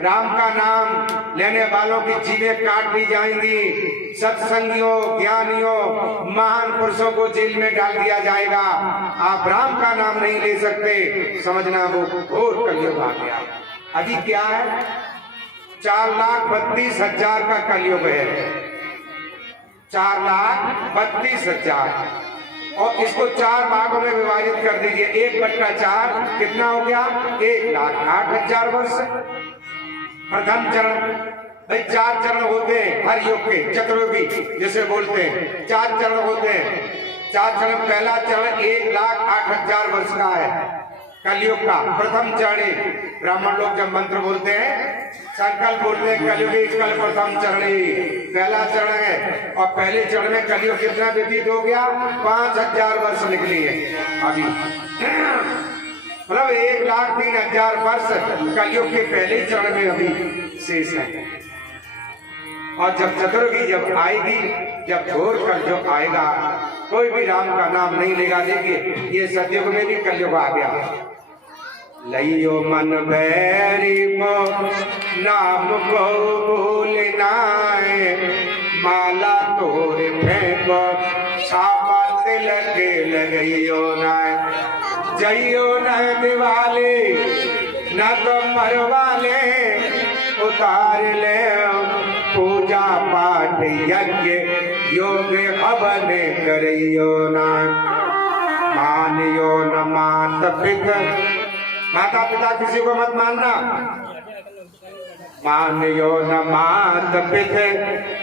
राम का नाम लेने वालों की जीवें काट दी जाएंगी, सत्संगियों, ज्ञानियों, महान पुरुषों को जेल में डाल दिया जाएगा। आप राम का नाम नहीं ले सकते, समझना वो घोर कलयुग आ गया। अभी क्या है, 4,32,000 का कलयुग है, 4,32,000, और इसको 4 भागों में विभाजित कर दीजिए। 1/4 कितना हो गया, 1,08,000 वर्ष। प्रथम चरण, भाई 4 चरण होते हैं हर युग के, चतुर्युगी जिसे बोलते हैं, 4 चरण होते हैं। 4 चरण, पहला चरण 1,08,000 वर्ष का है कलयुग का, प्रथम चरण। ब्राह्मण लोग जब मंत्र बोलते हैं, संकल्प बोलते हैं, कलयुगी कल प्रथम चरण पहला चरण है। और पहले चरण में कलयुग कितना व्यतीत हो गया, 5,000 वर्ष निकली है अभी, मतलब 1,03,000 वर्ष कलयुग के पहले चरण में अभी शेष है। और जब चतुर्युगी जब आएगी, जब घोर कलयुग आएगा, कोई भी राम का नाम नहीं लेगा। देखिए ये सतयुग में भी कलयुग आ गया। लइयो मन बैरी को नाम को भूलना है, माला तोरे फेंको छापा तिलक लगइयो ना, जइयो न दिवाले न तो मरवाले, उतार ले पूजा पाठ यज्ञ योग हवन करियो ना, मानियो न मात पिता, माता पिता किसी को मत मानना, मानियो न मात पिता,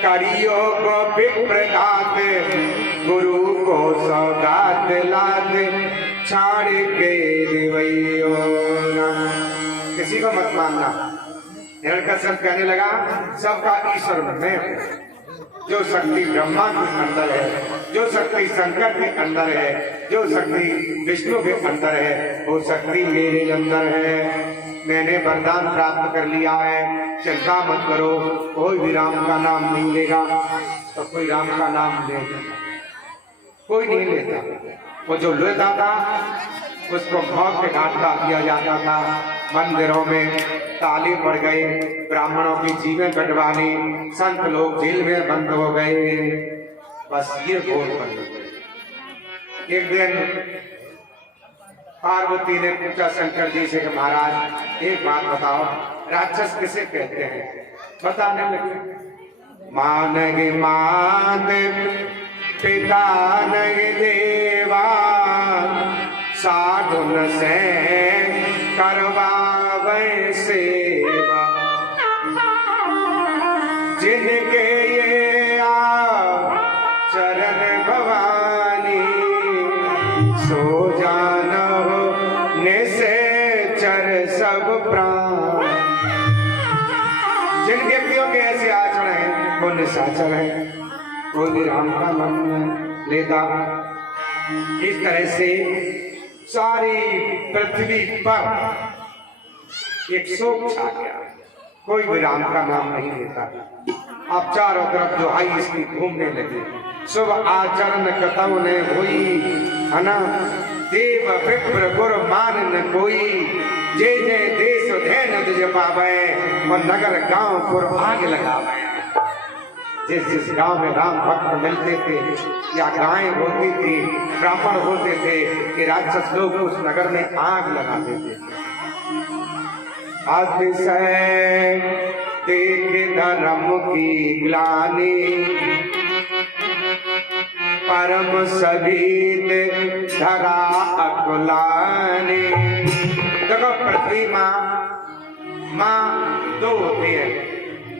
करियो को विप्रघात, गुरु को सौगात लाद, छाड़ के दिवइयो ना, किसी को मत मानना। हिरण्यकश्यप कहने लगा सबका ईश्वर मैं हूं। जो शक्ति ब्रह्मा के अंदर है, जो शक्ति शंकर के अंदर है, जो शक्ति विष्णु के अंदर है, वो शक्ति मेरे अंदर है। मैंने वरदान प्राप्त कर लिया है, चिंता मत करो, कोई भी राम का नाम नहीं लेगा। तो कोई राम का नाम लेगा? कोई नहीं लेता। वो जो लेता था उसको मौत के घाट का किया जाता था। मंदिरों में ताले पड़ गए, ब्राह्मणों की जीवें कटवा ली, संत लोग जेल में बंद हो गए। बस ये घोर बन गए। एक दिन पार्वती ने पूछा शंकर जी से कि महाराज एक बात बताओ, राक्षस किसे कहते हैं? बताने लगे। मानगे मात पिता नगे देवा, साधुन से करवावे सेवा। जिनके ये चरण भवानी, सो जानो निश्चर सब प्राण। जिन व्यक्तियों के ऐसे आचरण हैं वो निशाचर है, कोई भी राम का नाम नहीं लेता। इस तरह से सारी पृथ्वी पर एक शोक छा गया, कोई भी राम का नाम नहीं लेता। अब चारों तरफ जो आई इसकी घूमने लगे। शुभ आचरण कतौ ने हुई, है ना? देव विप्र गुर मान न कोई, जे जे देश धैन तुझ पावे, और नगर गांव पुर आग लगावे। जिस जिस गांव में राम भक्त मिलते थे या गायें होती थी, ब्राह्मण होते थे, कि राक्षस लोग उस नगर में आग लगा देते थे। अतिशय देख धर्म की ग्लानि, परम सभीत धरा अकुलानि। देखो पृथ्वी माँ दो होती है,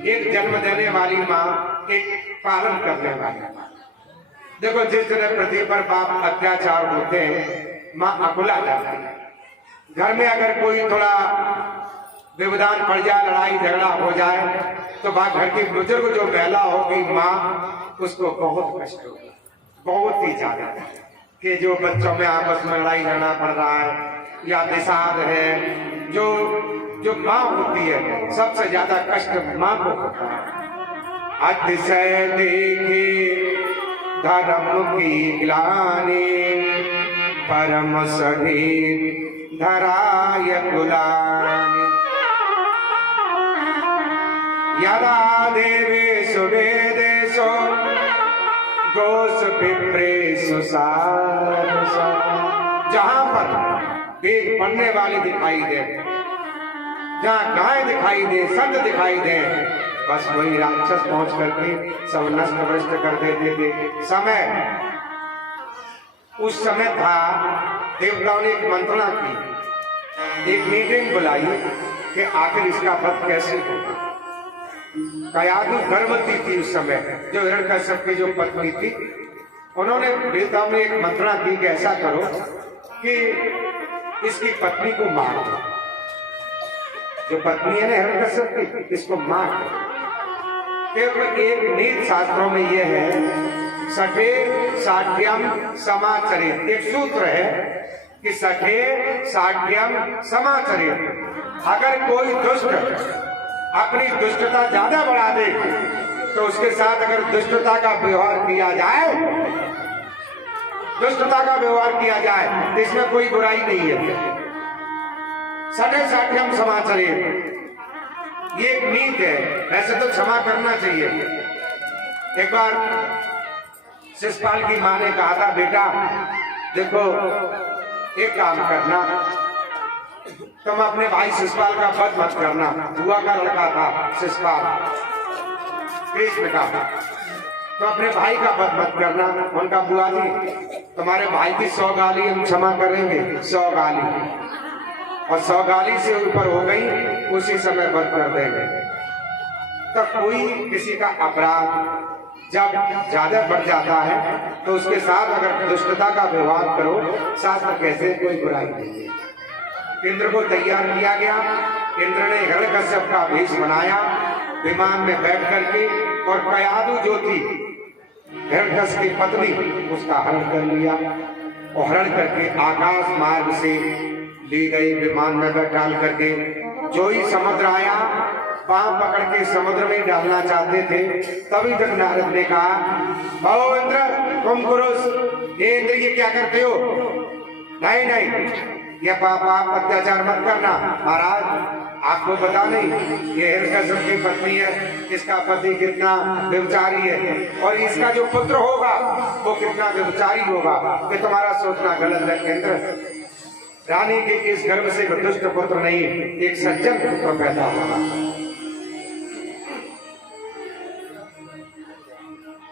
एक जन्म देने वाली माँ, एक पालन करने वाली माँ। देखो जिस तरह पृथ्वी पर पाप अत्याचार होते हैं, माँ अकुला जाती है। घर में अगर कोई थोड़ा व्यवधान पड़ जाए, लड़ाई झगड़ा हो जाए, तो घर की बुजुर्ग जो महिला होगी माँ, उसको बहुत कष्ट होगा, बहुत ही ज्यादा। कि जो बच्चों में आपस में लड़ाई झगड़ा पड़ रहा है या निषाद है, जो माँ होती है सबसे ज्यादा कष्ट माँ को होता है। अतिशय देखे धर्म की ग्लानि, परम सभी धराय कुलानि। यदा देवेषु वेदेषु गोस विप्रेषु सारसा। जहां पर वेद पढ़ने वाले दिखाई दे, जहाँ गाय दिखाई दे, संत दिखाई दे, बस वही राक्षस पहुंच करके सब नष्ट भ्रष्ट कर देते थे। उस समय था, देवताओं ने एक मंत्रणा की, एक मीटिंग बुलाई कि आखिर इसका वध कैसे होगा। कयाधु गर्भवती थी उस समय, जो हिरण्यकश्यप की जो पत्नी थी। उन्होंने देवताओं ने एक मंत्रणा की कि ऐसा करो कि इसकी पत्नी को मार दो। जो पत्नी है ना हिरण्यकश्यप की, इसको मार दो। एक नीति शास्त्रों में यह है, सखे साढ़्यम समाचरित। एक सूत्र है कि सखे साढ़्यम समाचरित। अगर कोई दुष्ट अपनी दुष्टता ज्यादा बढ़ा दे, तो उसके साथ अगर दुष्टता का व्यवहार किया जाए, दुष्टता का व्यवहार किया जाए, तो इसमें कोई बुराई नहीं है। सखे साढ़्यम समाचरित, ये एक नीति है। ऐसे तो क्षमा करना चाहिए। एक बार शिशुपाल की माँ ने कहा था, बेटा देखो एक काम करना, तुम अपने भाई शिशुपाल का वध मत करना। बुआ का लड़का था शिशुपाल, कृष्ण का। तो अपने भाई का वध मत करना। उनका बुआ जी, तुम्हारे भाई की 100 गाली हम क्षमा करेंगे, 100 गाली, और 100 गाली से ऊपर हो गई उसी समय वध कर देंगे। तब कोई किसी का अपराध जब ज्यादा बढ़ जाता है, तो उसके साथ अगर दुष्टता का व्यवहार करो, शास्त्र कैसे कोई बुराई नहीं है। इंद्र को तैयार किया गया, इंद्र ने हिरण्यकश्यप का भेष बनाया, विमान में बैठ करके, और कयादु जो थी हिरण्यकश्यप की पत्नी, उसका हरण कर लिया और हरण करके आकाश मार्ग से ली गई, विमान में बैठाल करके। जो ही समुद्र आया, पांव पकड़ के समुद्र में डालना चाहते थे, तभी तक नारद ने कहा, ओ इंद्र तुम पुरुष, ये इंद्र ये क्या करते हो? नहीं नहीं, ये पाप अत्याचार मत करना महाराज, आपको पता नहीं ये हिरण्यकश्यप की पत्नी है, इसका पति कितना व्यभिचारी है, और इसका जो पुत्र होगा वो कितना व्यभिचारी होगा, ये तुम्हारा सोचना गलत है। इंद्र, रानी के इस गर्भ से दुष्ट पुत्र नहीं, एक सज्जन पुत्र पैदा होगा।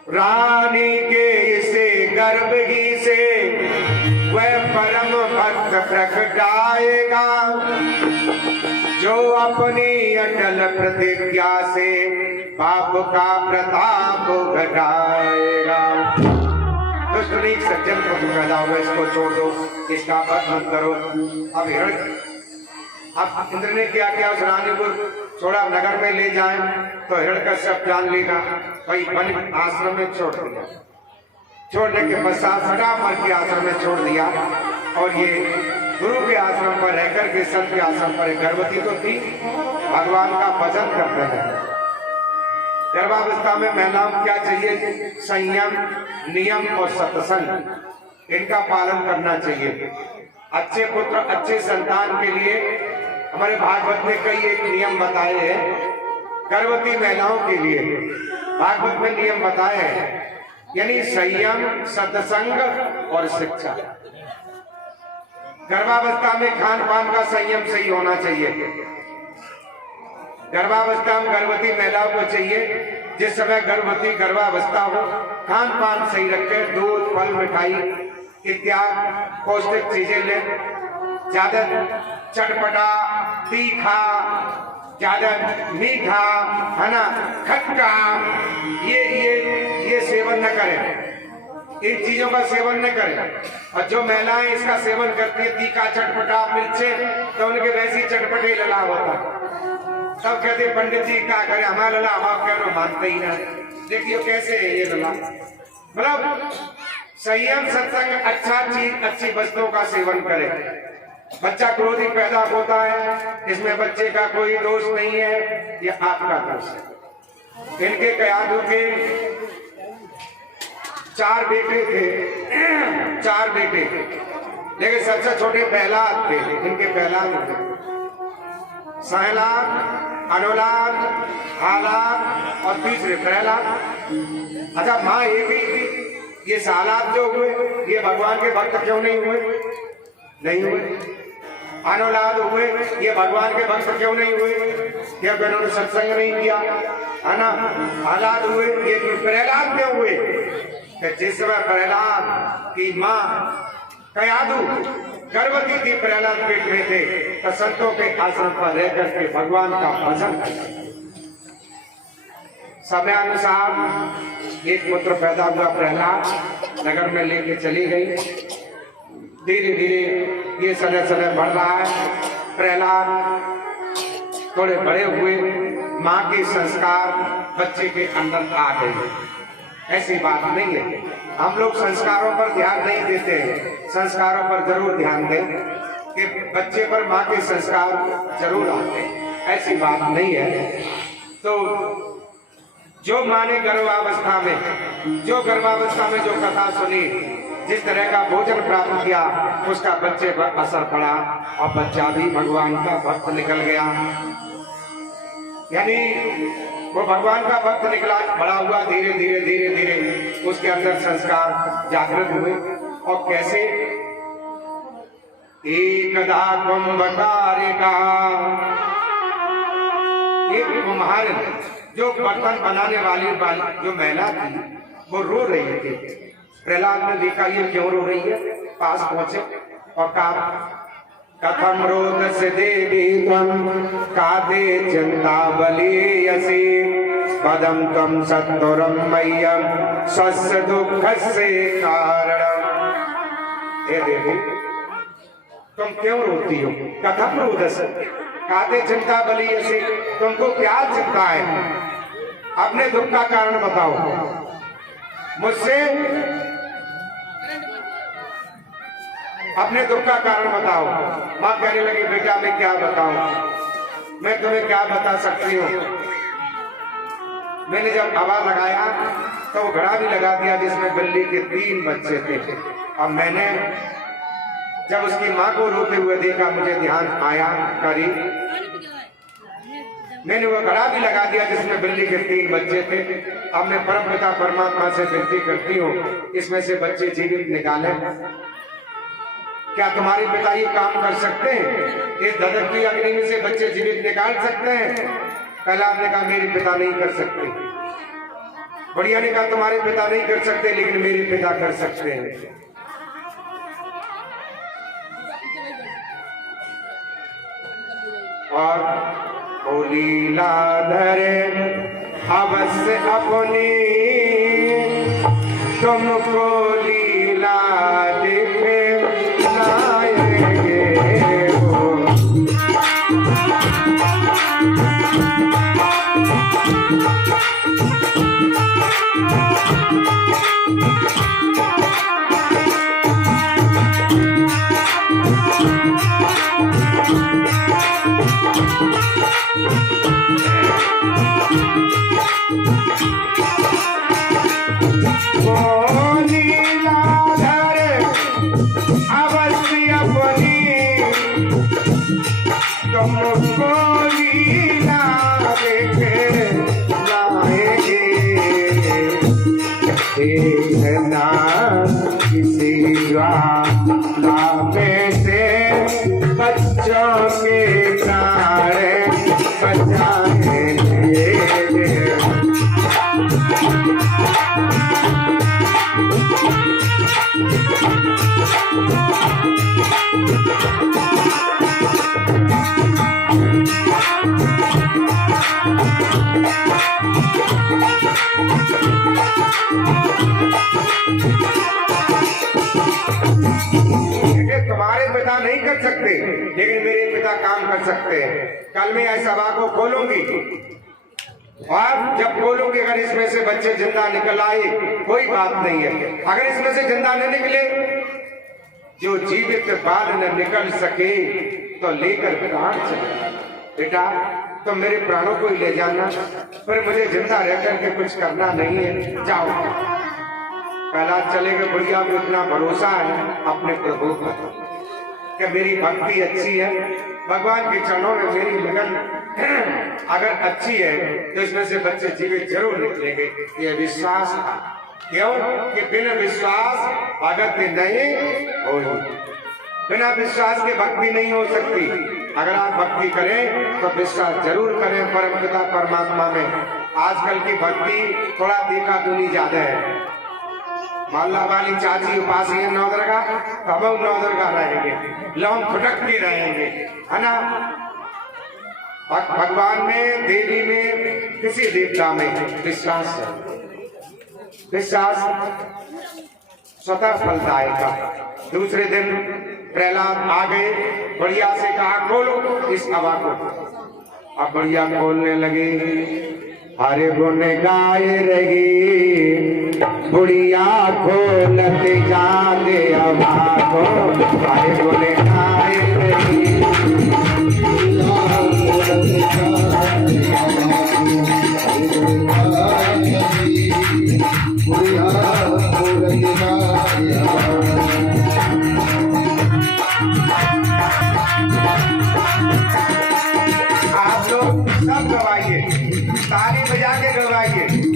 रानी के इसे गर्भ ही से वह परम भक्त प्रगटाएगा, जो अपनी अटल प्रतिज्ञा से पाप का प्रताप घटाएगा। दुष्ट नहीं, सज्जन पुत्र पैदा हुआ, इसको छोड़ दो, इसका वध मत करो। अब इंद्र ने क्या किया, उस रानी को छोड़ा, नगर में ले जाए तो हिरण्यकश्यप जान लेगा, भाई वन आश्रम में छोड़ दिया। छोड़ने के पश्चात फटाफट के आश्रम में छोड़ दिया, और ये गुरु के आश्रम पर रहकर के संत के आश्रम पर, गर्भवती तो थी, भगवान का भजन करते हैं। गर्भावस्था में महिलाओं को क्या चाहिए? संयम, नियम और सत्संग, इनका पालन करना चाहिए। अच्छे पुत्र, अच्छे संतान के लिए हमारे भागवत में कई एक नियम बताए हैं। गर्भवती महिलाओं के लिए भागवत में नियम बताए हैं, यानी संयम, सत्संग और शिक्षा। गर्भावस्था में खान पान का संयम सही होना चाहिए। गर्भावस्था में गर्भवती महिलाओं को चाहिए, जिस समय गर्भावस्था हो, खान पान सही रखे, दूध, फल, मिठाई इत्यादि पौष्टिक चीजें ले, ज्यादा चटपटा, तीखा, ज्यादा मीठा, है ना, खट्टा, ये सेवन न करें, इन चीजों का सेवन न करें। और जो महिलाएं इसका सेवन करती है, तीखा, चटपटा, मिर्चे, तो उनके वैसी चटपटे लला होता। सब कहते पंडित जी क्या करें, हमारा लला हम क्या मानते ही ना, देखिए कैसे है ये लला। मतलब संयम, सत्संग, अच्छा चीज, अच्छी वस्तुओं का सेवन करें। बच्चा क्रोधी पैदा होता है, इसमें बच्चे का कोई दोष नहीं है, ये आपका दोष है। इनके कयादु के 4 बेटे थे, 4 बेटे, लेकिन सबसे छोटे प्रहलाद थे। इनके प्रहलाद थे, सहलाद, अनुलाद, हालाद और तीसरे प्रहलाद। अच्छा, माँ एक ही थी। ये सालाद जो हुए, ये भगवान के भक्त क्यों नहीं हुए? नहीं हुए। अनुलाद हुए, ये भगवान के भक्त क्यों नहीं हुए? क्योंकि उन्होंने सत्संग नहीं किया, है ना। हालाद हुए, ये प्रहलाद क्यों हुए? जिस समय प्रहलाद की माँ कयादु गर्भवती थी, प्रहलाद पेट में थे, तो संतों के आश्रम पर रहकर के भगवान का भजन करता। समयानुसार एक पुत्र पैदा हुआ, प्रहलाद नगर में लेके चली गई। धीरे धीरे ये समय बढ़ रहा है। प्रहलाद थोड़े बड़े हुए, माँ के संस्कार बच्चे के अंदर आ गए। ऐसी बात नहीं है, हम लोग संस्कारों पर ध्यान नहीं देते हैं। संस्कारों पर जरूर ध्यान दें कि बच्चे पर माँ के संस्कार जरूर आते हैं, ऐसी बात नहीं है। तो जो माँ ने गर्भावस्था में जो कथा सुनी, जिस तरह का भोजन प्राप्त किया, उसका बच्चे पर असर पड़ा और बच्चा भी भगवान का भक्त निकल गया। यानी वो भगवान का भक्त निकला, बड़ा हुआ, धीरे धीरे उसके अंदर संस्कार जागृत हुए। और कैसे? एकदा कुंभकारिका, एक कुम्हार जो बर्तन बनाने वाली जो महिला थी, वो रो रही थी। प्रहलाद ने देखा ये क्यों रो रही है, पास पहुंचे और कहा, कथम रोदस्य देवी त्वं कादे चिंता बलीयसी पदम त्वं सत्वरं मह्यं स्वस्य दुःखस्य कारणम्। हे देवी, तुम क्यों रोती हो? कथम रोदस्य, काते चिंता बली ऐसे, तुमको क्या चिंता है? अपने दुख का कारण बताओ मुझसे, अपने दुख का कारण बताओ। माँ कहने लगी बेटा मैं क्या बताऊं, मैं तुम्हें क्या बता सकती हूँ। मैंने जब हवा लगाया तो वो घड़ा भी लगा दिया जिसमें बिल्ली के 3 बच्चे थे। अब मैंने जब उसकी माँ को रोते हुए देखा, मुझे ध्यान आया करीब, मैंने वो घड़ा भी लगा दिया जिसमें बिल्ली के 3 बच्चे थे। अब मैं परमपिता परमात्मा से विनती करती हूँ इसमें से बच्चे जीवित निकालें। क्या तुम्हारे पिता ये काम कर सकते हैं? इस धधकती अग्नि में से बच्चे जीवित निकाल सकते हैं? प्रहलाद ने कहा मेरे पिता नहीं कर सकते। बढ़िया ने कहा तुम्हारे पिता नहीं कर सकते लेकिन मेरे पिता कर सकते हैं। और ओ लीलाधर अवश्य अपनी तुमको लीला दिखे लाएंगे हो। बच्चों के प्राण बचाएंगे। तुम्हारे पिता नहीं कर सकते लेकिन मेरे पिता काम कर सकते हैं। कल मैं इस सभा को खोलूंगी और जब खोलूंगी अगर इसमें से बच्चे जिंदा निकल आए कोई बात नहीं है, अगर इसमें से जिंदा न निकले, जो जीवित बाल न निकल सके तो लेकर प्राण चले। बेटा तुम मेरे प्राणों को ही ले जाना पर मुझे जिंदा रह करके कुछ करना नहीं है, जाओ। प्रहलाद चले गए। बुढ़िया को इतना भरोसा है अपने प्रभु पर कि मेरी भक्ति अच्छी है, भगवान के चरणों में मेरी लगन अगर अच्छी है तो इसमें से बच्चे जीवित जरूर निकलेंगे। ये विश्वास था। क्यों कि बिना विश्वास भक्ति नहीं हो, बिना विश्वास के भक्ति नहीं हो सकती। अगर आप भक्ति करें तो विश्वास जरूर करें परमपिता परमात्मा में। आजकल की भक्ति थोड़ा देखा दुनी ज्यादा है। माला वाली चाची उपासी है 9 दुर्गा, तब 9 दुर्गा रहेंगे, लौंग फुटक के रहेंगे, है ना। भगवान में, देवी में, किसी देवता में विश्वास है। विश्वास स्वतः फलदायक है। दूसरे दिन प्रहलाद आ गए, बढ़िया से कहा खोलो इस हवा को। अब बढ़िया खोलने लगे। हरे गुण गाए रही बुढ़िया खोलते जाते हवा को। हरे गुण